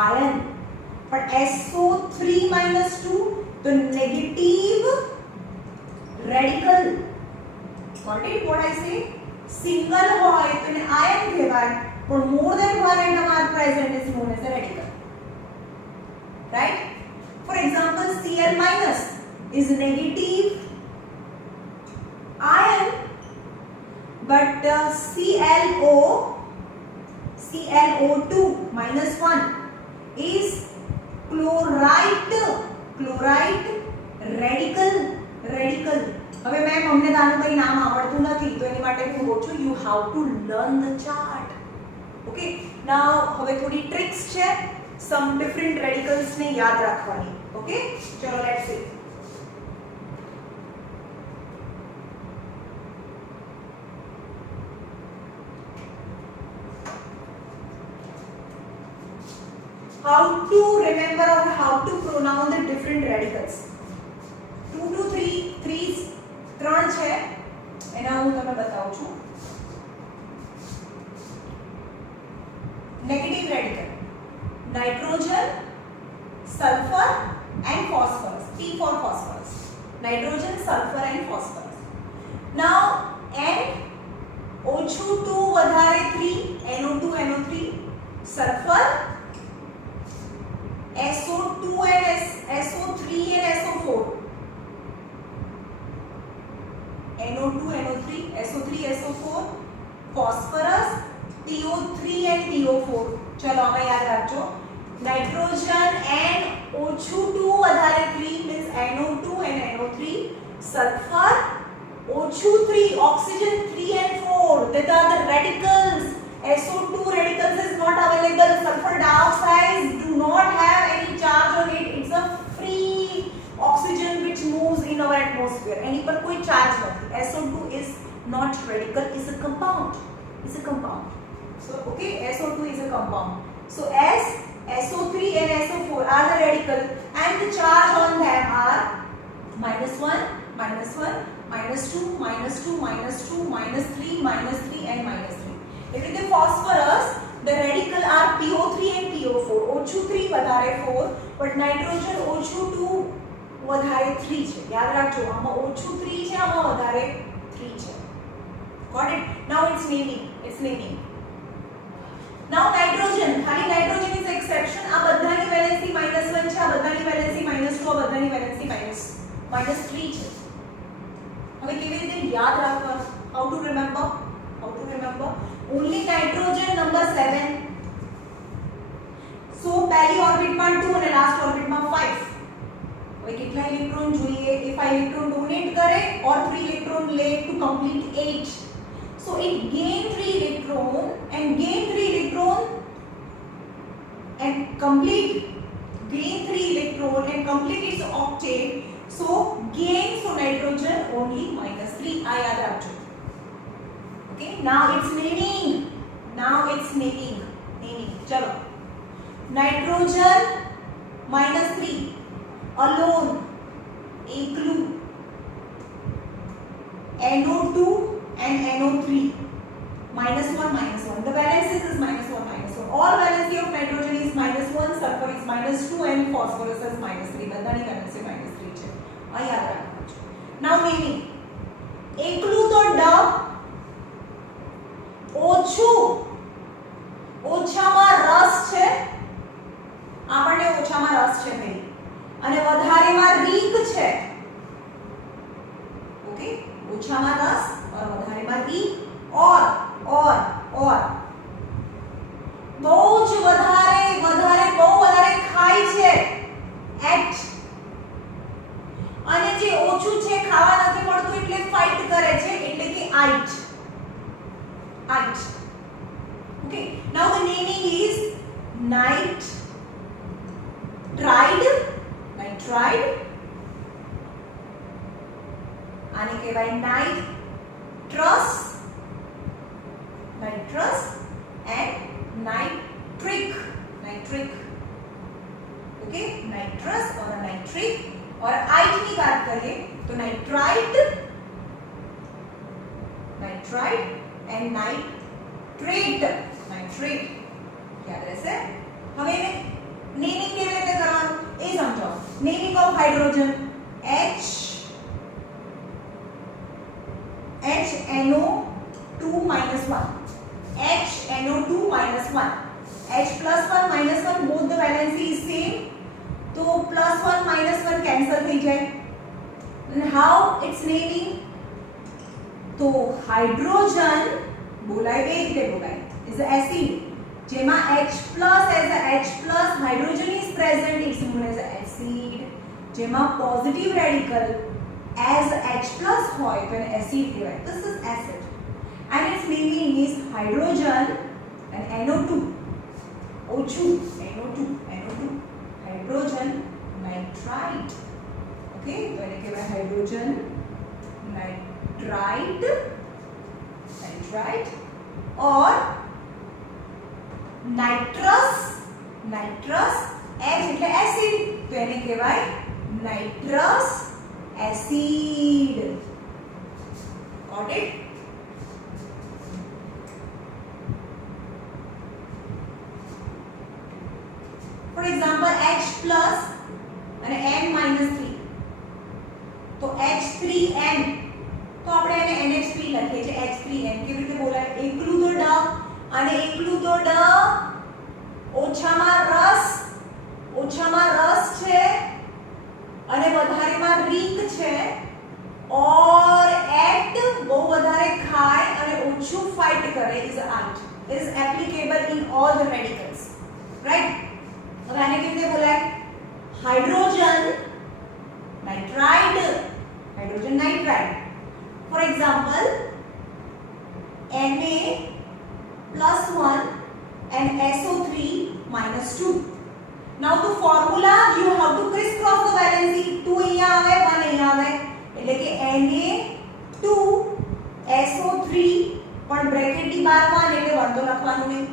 ion. But SO3 minus 2 તો negative radical. Got it? What I say? Single હોય તો એને ion કહેવાય. But more than one atom are present is known as a radical. Right? For example, Cl minus is negative ion, but ClO2 minus 1 is chloride radical. હવે મેમ અમને દાનું કઈ નામ આવડતું નથી તો એની માટે હું કહું છું you have to learn the chart. Okay, now હવે થોડી ટ્રિક્સ છે some different radicals ને યાદ રાખવાની. Okay, ચલો let's see. How to remember or how to pronounce the different radicals. 2 to 3 ત્રણ છે એના હું તમને બતાવું છું. Negative radical, nitrogen, sulfur and phosphorus. P for phosphorus. Nitrogen, sulfur and phosphorus. Now NO2 વધારે 3, NO2 sulfur, SO2 and SO3 and SO4. NO2 SO3 SO4, phosphorus, PO3 and PO4. चलो हमें याद रखो. Nitrogen and O2 વધારે 3 means NO2 and NO3. Sulfur, O2 3, oxygen 3 and 4. These are the radicals. SO2 radicals is not available. Sulfur dioxide do not have any charge on it. It's a free oxygen which moves in our atmosphere. એની પર કોઈ charge નથી. SO2 is not radical. It's a compound. So okay, SO2 is a compound. So SO3 and SO4 are the radical and the charge on them are -1, -1, -2, -2, -2, -3, -3 and -3. If it is phosphorus, the radical are PO3 and PO4. O2 3 વધારે 4, but nitrogen O2 વધારે 3 છે. યાદ રાખજો, આમાં O2 3 છે, આમાં વધારે 3 છે. Got it? Now it's naming. Now nitrogen, ખાલી nitrogen is exception. આ બધાની વેલેન્સી -1 છે, આ બધાની વેલેન્સી -2, આ બધાની વેલેન્સી -3 છે. હવે કેવી રીતે યાદ રાખવાનું? How to remember? Only nitrogen number 7. So પહેલી ઓર્બિટમાં 2 અને લાસ્ટ ઓર્બિટમાં 5. હવે કેટલા ઇલેક્ટ્રોન જોઈએ? એ 5 ઇલેક્ટ્રોન ડોનેટ કરે or 3 ઇલેક્ટ્રોન લે to complete 8. So it gain 3 electron and complete its octet. So nitrogen only -3. આ યાદ રાખજો. Okay, now it's naming. चलो, nitrogen -3 alone, एकलू, NO2 and NO3 -1. The valencies is -1. All valency of nitrogen is -1, sulfur is -2 and phosphorus is -3. બધાની valency -3 છે. આ યાદ રાખવાનું છે. Now naming. એકલું તો ડબ, ઓછામાં રસ છે, આપણને ઓછામાં રસ છે ભાઈ, અને વધારેમાં રીક છે. ઓકે, ઓછામાં રસ और વધારેમાં રીક और બહુ વધારે ખાય છે, એટ, અને જે ઓછું છે ખાવા નથી મળતું એટલે ફાઇટ કરે છે એટલે કે આઇટ. Okay, now the naming is nitride, આને કહેવાય nitrous and nitric. Okay, nitrous और nitric. और आइट की बात करें तो nitrite and nitrate. याद રહેશે. હવે નેમિંગ કેવી રીતે કરવાનું એ સમજાવો. Naming of hydrogen HNO2 -1. HNO2 -1. H+1 -1 both the valency is same. तो તો +1 -1 કેન્સલ થઈ જાય. And how its naming? તો હાઇડ્રોજન બોલાય બે રીતે બોલાય is an acid જેમાં H+ as a H+ hydrogen is present, it's known as an acid. જેમાં positive radical as H+ હોય તો એને acid કહેવાય. This is acid and its naming is hydrogen and NO2 ઓછું NO2 hydrogen nitride. Okay, તો એને કહેવાય hydrogen nitride or nitrous H એટલે acid તો એને કહેવાય nitrous acid. Got it? For example H+ અને N-3 તો H3N તો આપણે એને NH3 લખીએ છીએ. H3N કેવી રીતે બોલાય? એકલું તો ડ અને એકલું તો ડ ઓછામાં રસ છે અને વધારેમાં રીક છે or at બહુ વધારે ખાય અને ઓછું ફાઇટ કરે is art is applicable in all the radicals, right? હવે આને કેવી રીતે બોલાય? Hydrogen nitride. For example Na+1 and SO3 -2. Now the formula you have to crisscross the valency. 2 અહીંયા આવે 1 અહીંયા આવે એટલે કે Na2SO3 પણ બ્રેકેટ ની બહાર 1 એટલે 1 તો લખવાનું નહીં.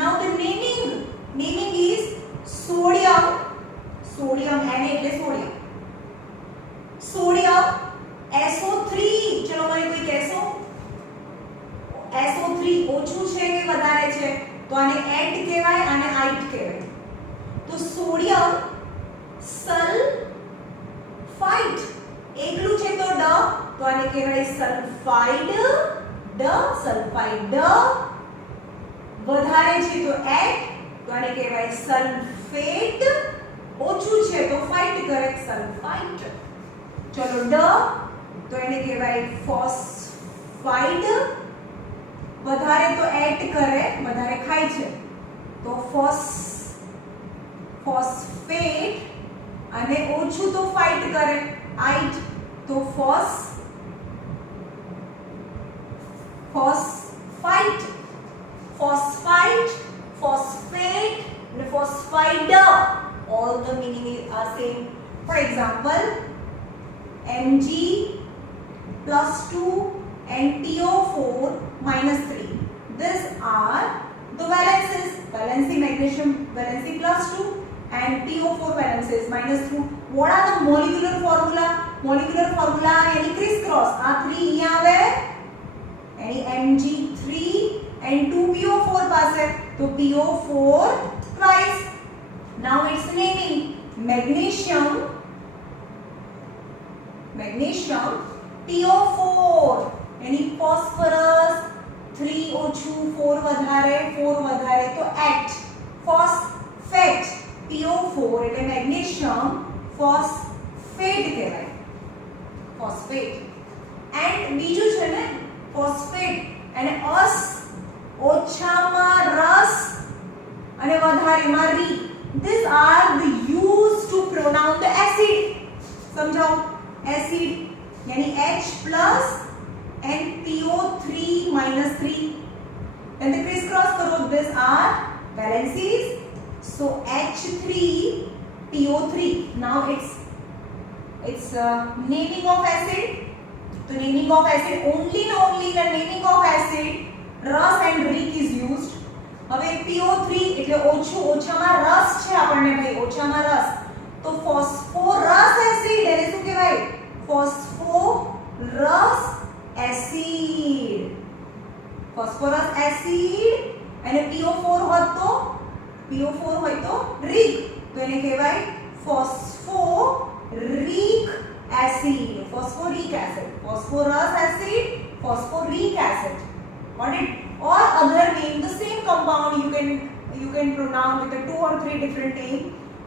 Now the naming is sodium Na એટલે sodium SO3. ચલો મને કોઈ કહેશો SO3 ઓછું છે કે વધારે છે? તો આને એટ કહેવાય અને આઇટ કહેવાય. તો સોડિયમ સલ્ફાઇડ એકલું છે તો ડ તો આને કહેવાય સલ્ફાઇડ વધારે છે તો એટ તો આને કહેવાય સલ્ફેટ. ઓછું છે તો ફાઇટ કરે સલ્ફાઇટ. ચલો ડ તો એને કહેવાય ફોસ્ફાઇડ. વધારે તો એટ કરે વધારે ખાય છે તો ફોસ્ફેટ અને ઓછું તો ફાઇટ કરે આઇટ તો ફોસ્ફાઇટ phosphate and phosphide. All the meaning are same. For example Mg+2 and PO4 -3. These are the valences. Valency magnesium valency +2 and PO4 valences -2. What are the molecular formula? Molecular formula any crisscross. આ 3 અહીંયા આવે any Mg3 and 2 PO4 પાસે તો PO4 twice. Now its naming magnesium PO4 any phosphorus 3 ઓછું 4 વધારે તો at phosphate PO4 એટલે magnesium phosphate કહેવાય phosphate. and બીજું છે ને phosphate અને અસ ઓછામાં રસ અને વધારેમાં રી. These are the used to pronounce the acid. સમજાઓ acid यानी H+ and PO3 -3. Then the crisscross करो. These are valencies. So H3 PO3. Now it's naming of acid. So naming of acid only the naming of acid रस and rig is used. હવે PO3 એટલે ઓછામાં રસ છે આપણને ભાઈ ઓછામાં રસ તો ફોસ્ફોરસ એસિડ એને શું કહેવાય? ફોસ્ફોરસ એસિડ અને PO4 હોય તો રિક તો એને કહેવાય phosphoric acid. phosphoric acid. Got it? Or other name the same compound you can pronounce with 2 or 3 different names.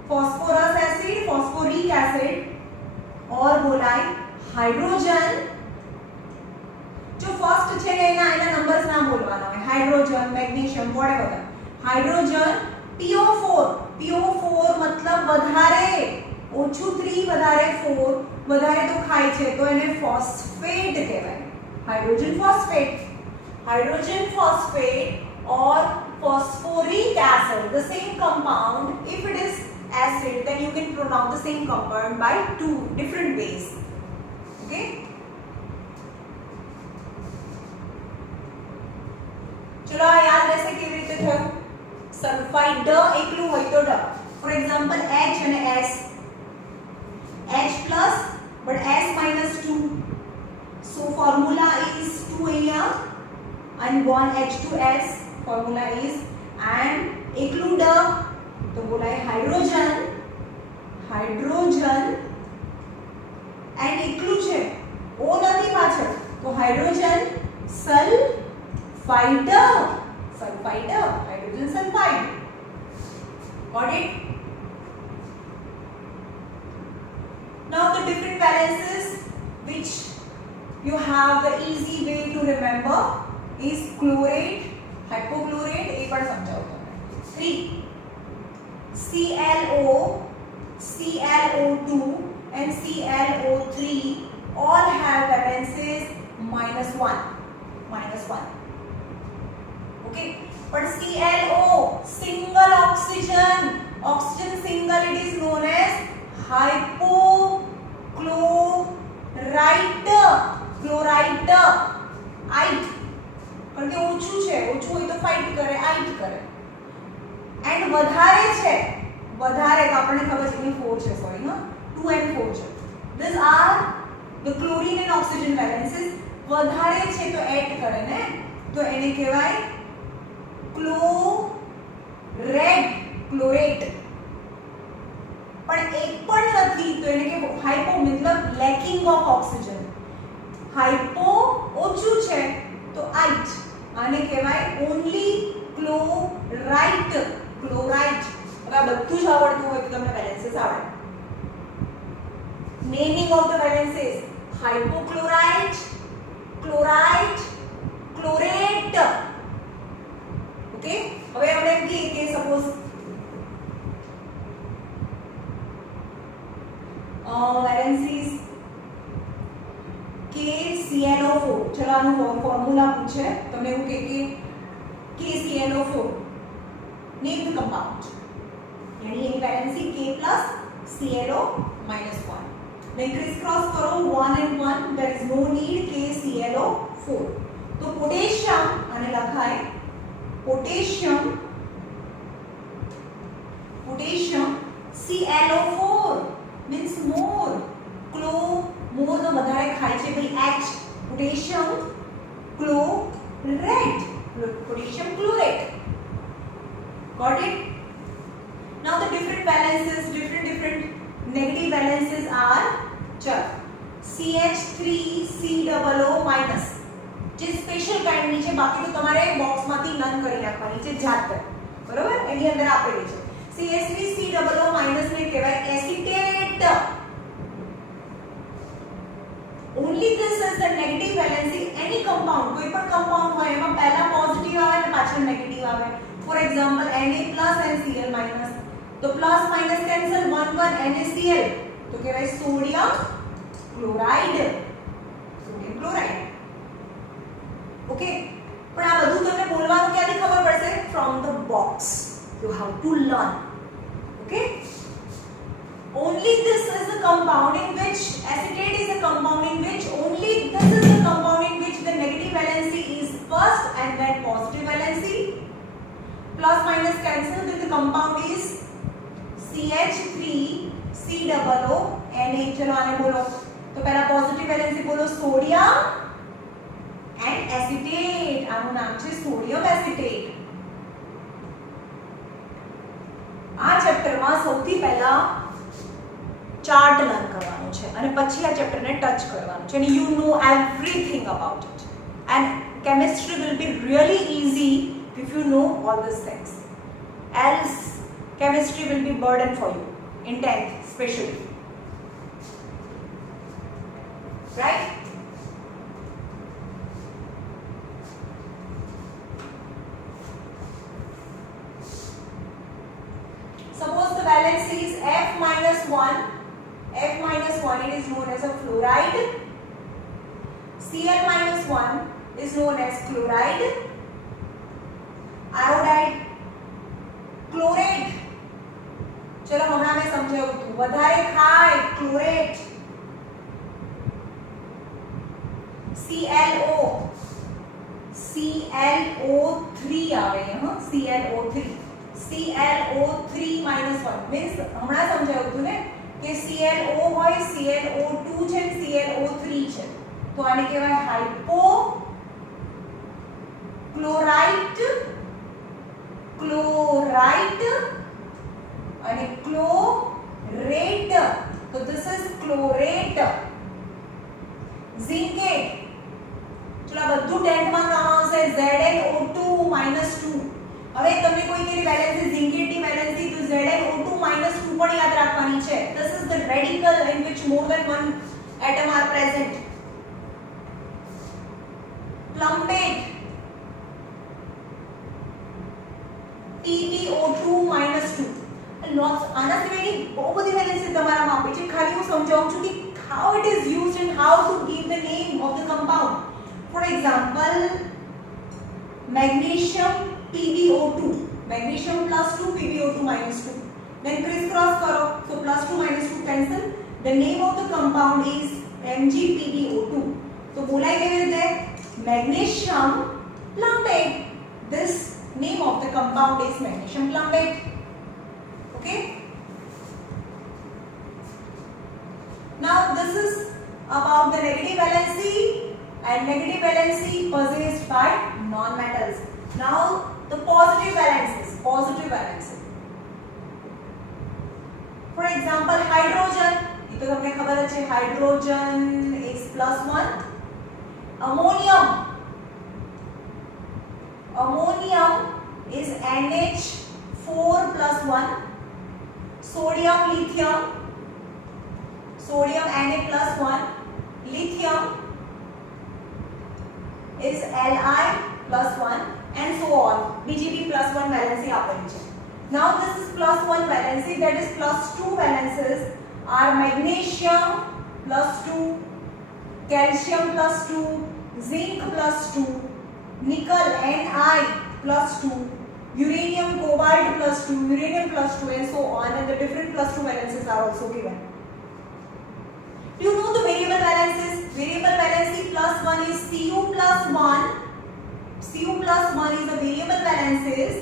ફોસ્ફોરસ એસિડ, ફોસ્ફોરિક એસિડ और बोलाय हाइड्रोजन। जो फर्स्ट છે એના નંબર્સ ના બોલવાના હોય, hydrogen, magnesium, whatever. Hydrogen PO4, PO4 मतलब વધારે, ઓછું 3 વધારે 4, વધારે તો ખાય છે તો એને ફોસ્ફેટ કહેવાય, હાઇડ્રોજન ફોસ્ફેટ। हाइड्रोजन फॉस्फेट और phosphoric acid, the same compound, if it is acid then you can pronounce the same compound by two different ways, okay? चलो याद રહેશે કેવી રીતે થયું? સલ્ફાઇડ ડ એકલું હોય તો ડ, ફોર એક્ઝામ્પલ H અને S, H plus but S minus 2, so formula is 2 અહીંયા and 1 H2S formula is, and એકલું ડ તો બોલાય હાઇડ્રોજન, હાઇડ્રોજન, and એકલું છે O નથી પાછળ તો hydrogen sulphide, sulphide, hydrogen sulphide. Got it? Now the different valences which you have the easy way to remember is chlorate, hypochlorate, एक बार समझाओ तुम्हें। 3 ClO, ClO2 and ClO3 all have valences -1, okay? But ClO single oxygen, oxygen single, it is known as hypochlorite, chlorite, ite, કારણ કે ઓછું છે, ઓછું હોય તો ફાઇટ કરે, આઇટ કરે, એન્ડ વધારે છે, વધારે તો આપણને ખબર છે કે 4 છે, સોરી હા 2 and 4 છે। These are the chlorine and oxygen valences, વધારે છે તો એડ કરે ને તો એને કહેવાય ક્લોરેટ, ક્લોરેટ। પણ એક પણ નથી તો એને કે હાઇપો મતલબ લેકિંગ ઓફ ઓક્સિજન, હાઇપો ઓછું છે તો આઇટ, આને કહેવાય ઓન્લી ક્લોરાઇટ, ક્લોરાઇટ। હવે આ બધું જ આવડતું હોય તો તમને બેલેન્સીસ આવડે। Naming of the valencies, hypochlorite, chlorite, chlorate, okay? હવે આપણે એમ કહીએ કે સપોઝ વેલેન્સીસ KClO4, ચલો આનું ફોર્મ્યુલા પૂછે તમને એવું કે KClO4 name the compound, यानी ये valency K plus ClO minus 1, then criss cross करो 1 and 1, there is no need KClO4, तो पोटेशियम आने लखा है potassium, potassium ClO4 means more, more तो વધારે ખાય છે ભાઈ H, potassium chlorate, potassium chlorate। Got it? Now the different valences, different negative valences are CH3COO minus, જે સ્પેશિયલ કાઇન્ડની છે, બાકી તો તમારે બોક્સમાંથી નન કરી નાખવાની છે જાતે, બરોબર? એની અંદર આપેલી છે CH3COO minus ને કહેવાય acetate. Only this is the negative valency, any compound, કોઈ પણ compound હોય એમાં પહેલા પોઝિટિવ આવે અને પાછળ નેગેટિવ આવે, for example Na plus and Cl minus, તો પ્લસ માઇનસ કેન્સલ, 1 1 NaCl તો કહેવાય sodium chloride, sodium chloride, okay? પણ આ બધું તમને બોલવાનું ક્યાંથી ખબર પડશે? From the box, you have to learn, okay? Only this is the compound in which acetate is a compound in which only this is the compound in which the negative valency is first and then positive valency, plus minus cancel, then the compound is CH3COO Na। चलो आने बोलो, तो पहला positive valency बोलो sodium and acetate, આનું નામ છે sodium acetate. આ ચેપ્ટરમાં સૌથી પહેલા ચાર્ટ લર્ન કરવાનું છે અને પછી આ ચેપ્ટરને ટચ કરવાનું છે, અને you know everything about it, and chemistry will be really easy if you know all these things, else chemistry will be burden for you. in 10th especially, right? Suppose the valence is F minus 1, it is known as a fluoride. Cl minus 1 is known as chloride. Iodide, chlorate. चलो हमारा मैं समझाऊँ तो वधारे खाए chlorate. ClO3 આવે હ ClO3 minus 1 means હમણાં સમજાયું હતું ને કે ClO હોય ClO2 છે ClO3 છે તો આને કહેવાય હાઇપો ક્લોરાઇટ અને ક્લોરેટ. તો this is chlorate. ઝિંકેટ, ચલો આ બધું 10th માં કામ આવશે. ZnO2 -2. હવે તમને કોઈ કે વેલેન્સી ઝિંકેટની વેલેન્સી તો ZnO2 -2 પણ યાદ રાખવાની છે. this is the radical in which more than one atom are present. Plumbate, PbO2 -2. lots આના સિવાયની બહુ બધી વેલેન્સી તમારામાં આપી છે. ખાલી હું સમજાવું છું કે how it is used and how to give the name of the compound. For example, magnesium PbO2, magnesium +2 PbO2 -2. then crisscross करो so +2 -2 cancel. the name of the compound is MgPbO2. तो बोलाय કેવી રીતે? magnesium plumbate. this name of the compound is magnesium plumbate. okay, now this is about the negative valency and negative valency possessed by non-metals. now the positive valency. for example, hydrogen, ये तो हमने खबर है hydrogen is +1. ammonium is NH4 +1. sodium Na +1. lithium is Li +1 and so on. BGB +1 valency આપેલી છે. now this is +1 valency, that is +2 valences are magnesium +2, calcium +2, zinc +2, nickel Ni +2, uranium cobalt +2, uranium +2 and so on, and the different +2 valences are also given. Do you know the variable valences? Variable valency +1 is Cu +1. Cu +1 is the variable valences,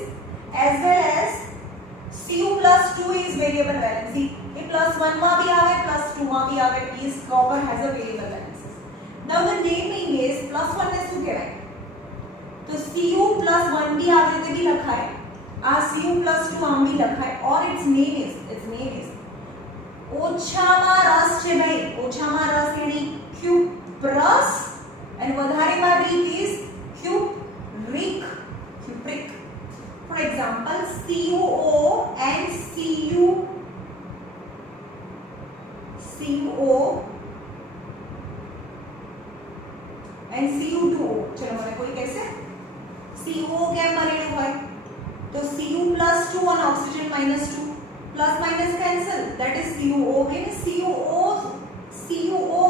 as well as Cu +2 is variable valency. ये +1 માં भी આવે +2 માં भी આવે. Is copper has a variable valences. Now the naming is +1 ને શું કહેવાય? તો Cu +1 भी આ રીતે भी લખાય, આ Cu +2 આમ भी લખાય, or its name is ઓછામાં રસ છે ભાઈ, ઓછામાં રસ એની cuprous and વધારેમાં રીક is cupric. For example, CuO and Cu and Cu2O. ચલો મને કોઈ કહેશે CuO કેમ બનેલું હોય? તો Cu +2 on oxygen -2, plus minus cancel, that is CuO means CuO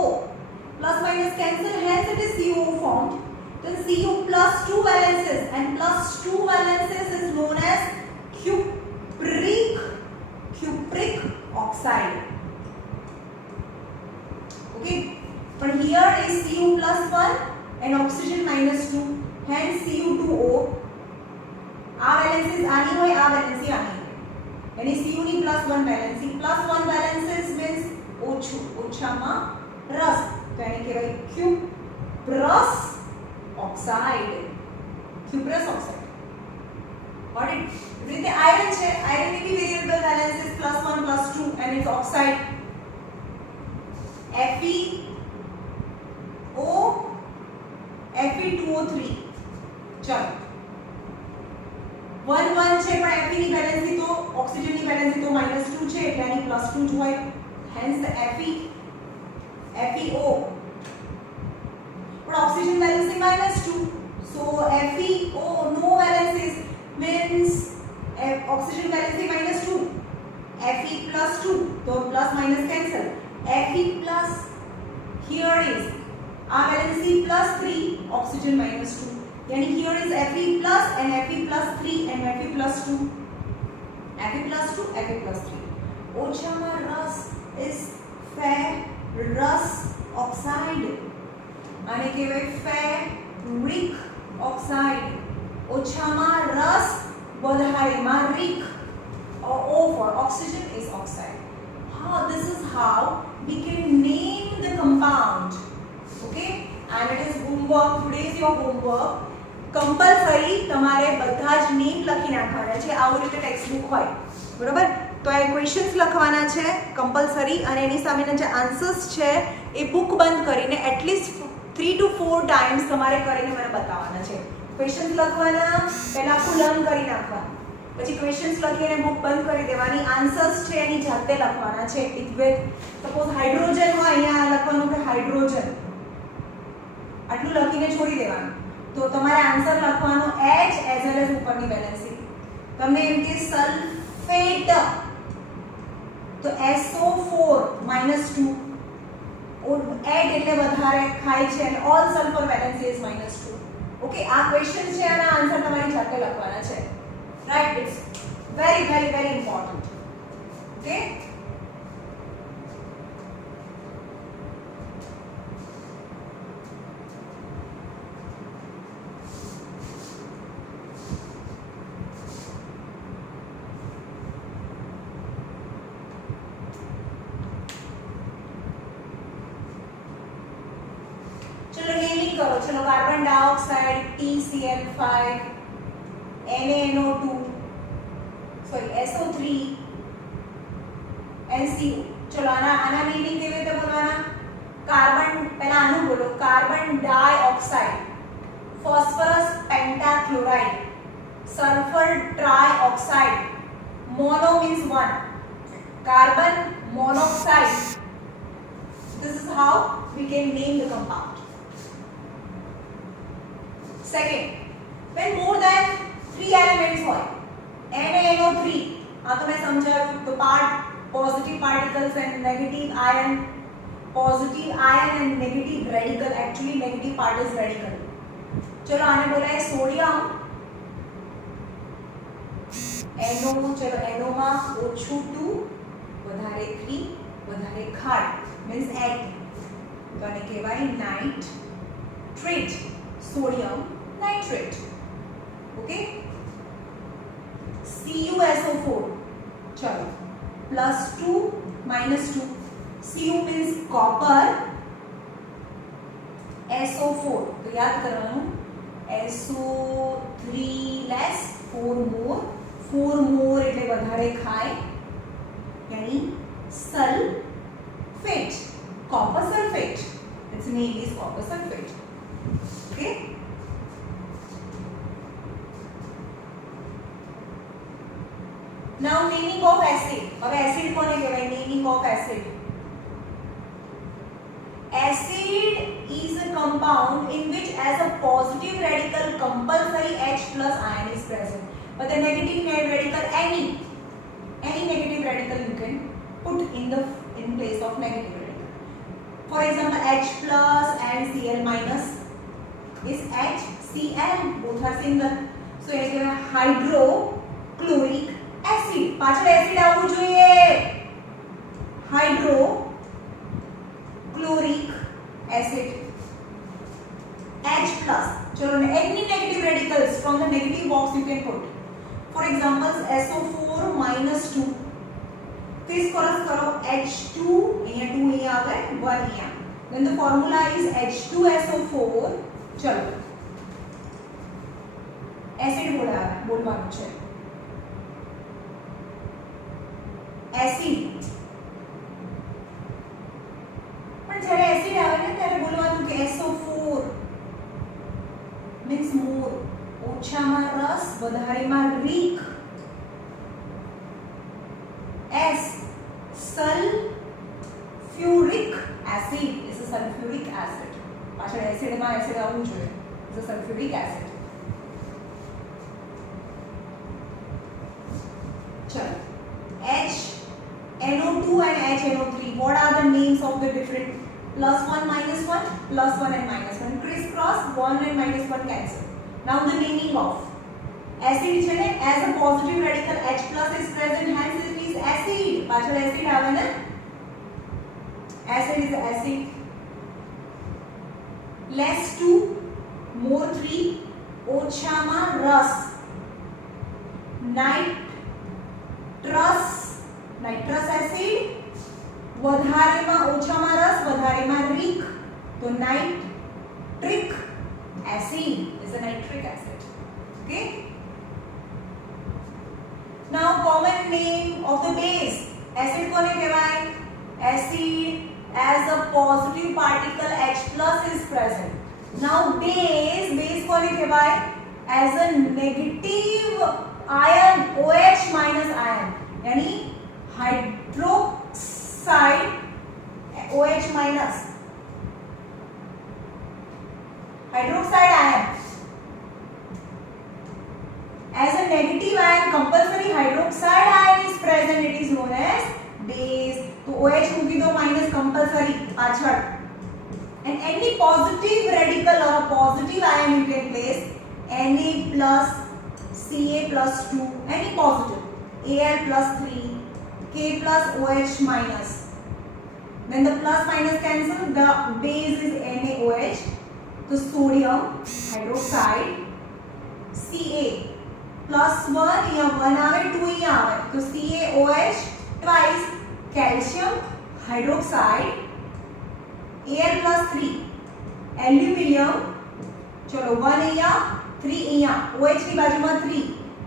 plus minus cancel, hence it is CuO formed. Then Cu +2 valences, and +2 valences is known as cupric oxide. okay, but here is Cu +1 and oxygen -2, hence Cu2O. આ valences આની હોય, આ valency આની હોય. यानी Cu ની +1 valency. +1 valences means ઓછામાં રસ, તો એને કહેવાય cuprous oxide. got it? રીતે આયરન છે, આયરન ની भी variable valences +1 +2 and its oxide Fe2O3. ચલો 1 1 છે પણ Fe ની વેલેન્સી તો ઓક્સિજનની વેલેન્સી તો -2 છે એટલે આની +2 જ હોય, હેન્સ ધ FeO. પણ oxygen valency -2, so FeO no valences means oxygen valency -2, Fe +2, so plus minus cancel, Fe plus here is our valency +3, oxygen -2, yani here is Fe plus and Fe +3 and Fe +2, Fe +2, Fe +3. ઓછામાં રસ is ferrous oxide, આને કહેવાય ferric oxide. ઓછામાં રસ વધારેમાં ric, or O for oxygen is oxide. This is how we can name the compound. Okay, and it is homework. Today is your homework. Compulsory તમારે બધા જ નેમ લખી નાખવાના છે, આવું રીતે ટેક્સ્ટ બુક હોય, બરોબર? તો આ ક્વેશ્ચન્સ લખવાના છે કમ્પલસરી, અને એની સામેના જે આન્સર્સ છે એ બુક બંધ કરીને એટલીસ્ટ 3 to 4 ટાઈમ્સ તમારે કરીને મને બતાવવાના છે. ક્વેશ્ચન્સ લખવાના, પહેલા આખું લર્ન કરી નાખવાનું, પછી ક્વેશ્ચન્સ લખીને બુક બંધ કરી દેવાની, આન્સર્સ છે એની જાતે લખવાના છે. ઇટ વિથ સપોઝ હાઇડ્રોજન હોય, અહીંયા લખવાનું કે હાઇડ્રોજન, આટલું લખીને છોડી દેવાનું. તો તમારે આન્સર લખવાનો H એઝ વેલ એઝ ઉપરની વેલેન્સી. તમને એમ કે સલ્ફેટ, તો SO4 -2, એડ એટલે વધારે ખાય છે, અને all sulphur valency is -2. Okay, આ ક્વેશ્ચન છે, આના આન્સર તમારી જાતે લખવાના છે. Right, it's very very very important. Okay, चलो नेमिंग करो. चलो carbon dioxide TCl5, NaNO2, sorry SO3, NCO. चलो आना नेमिंग કેવી રીતે બોલવાના? કાર્બન, પહેલા આનું બોલો, carbon dioxide, phosphorus pentachloride, sulphur trioxide, mono means one, carbon monoxide. This is how we can name the compound. Second, when more than 3 elements હોય, NaNO3, આ તો મેં સમજાવ્યું, તો part positive particles and negative ion, positive ion and negative radical, actually negative part is radical. चलो आने बोला है सोडियम, NO, चलो NO માં ઓછું 2, વધારે 3, વધારે ખાડ means 8, તો આને કહેવાય nitrate, sodium nitrate. Okay, CuSO4, चलो +2 -2, Cu means copper, SO4 तो याद करवानुं, SO3 less 4 more એટલે વધારે ખાય, यानी sulfate, copper sulfate, its name is copper sulfate. Okay, now naming of acid. હવે acid કોને કહેવાય? naming of acid. Acid is a compound in which as a positive radical compulsory H plus ion is present, but the negative radical any negative radical you can put in place of negative radical. For example, H plus and Cl minus is HCl, both are single, so it is hydrochloric acid. પાછળ એસિડ આવવું જોઈએ, hydrochloric acid. H plus, चलो any negative radicals from the negative box you can put. For example, SO4 -2, फिर क्रॉस करो H2, અહીંયા 2 અહીંયા આવે, 1 અહીંયા, then the formula is H2SO4. चलो એસિડ બોલવાનું છે, એસિડ. પણ જ્યારે એસિડ આવે ને ત્યારે બોલવાનું કે SO4 means more, ઓછામાં રસ વધારેમાં રીક. એસિડ આવવું જોઈએ ઇઝ અ સલ્ફ્યુરિક એસિડ. ચલો HNO2 and HNO3, what are the names of the different +1 -1 +1 and -1 crisscross 1 and -1 cancel. Now the naming of acid છે ને as a positive radical H plus is present, hence it is acid. પાછળ acid આવે ને, acid is acid. less 2 more 3 ઓછામાં રસ nitrous acid, વધારેમાં ઓછામાં રસ વધારેમાં રિક, તો nitric acid is a nitric acid. Okay, now common name of the base. acid કોને કહેવાય? acid as a positive particle H plus is present. now base કોને કહેવાય? as a negative ion OH minus ion, यानी hydroxide OH minus hydroxide ion as a negative ion compulsory hydroxide ion is present, it is known as base. तो OH મૂકી દો minus compulsory પાછળ, and any positive radical or a positive ion you can place Na plus Ca plus 2, any positive, Al plus 3, K plus OH minus. When the plus minus cancel, the base is NaOH. So sodium hydroxide, Ca plus 1 here 1 आवे 2 here आवे, तो CaOH twice, calcium hydroxide, Al plus 3, aluminium, चलो 1 here 3 here, OH की बाजू में 3,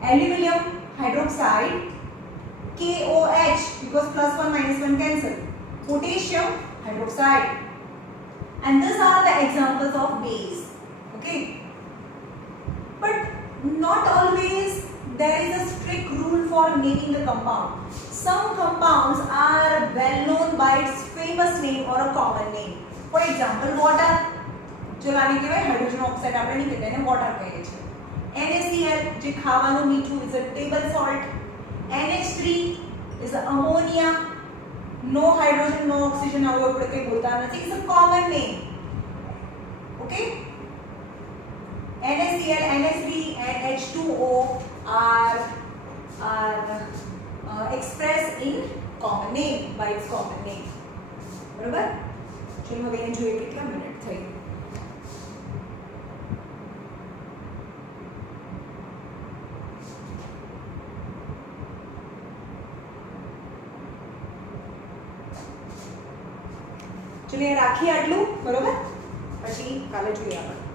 aluminium hydroxide, KOH because plus 1 minus 1 cancel, potassium hydroxide, and these are the examples of base. Okay, but not always there is a strict rule for naming the compound. Some compounds are well known by its famous name or a common name. For example, water, चलो आने के बाद hydrogen oxide આપણે નહીં કહેતા, એને વોટર કહીએ છીએ. NaCl જે ખાવાનું મીઠું is a table salt. NH3 is ammonia. No hydrogen, no oxygen, આવું આપણે કંઈ બોલતા નથી. It's a common name. Okay? NaCl, NH3 and H2O are expressed in common name, by its common name. બરાબર? ચલો હવે એને જોઈએ કેટલા મિનિટ થઈ. ચલો એ રાખીએ આટલું, બરોબર? પછી કાલે જોઈએ આપણે.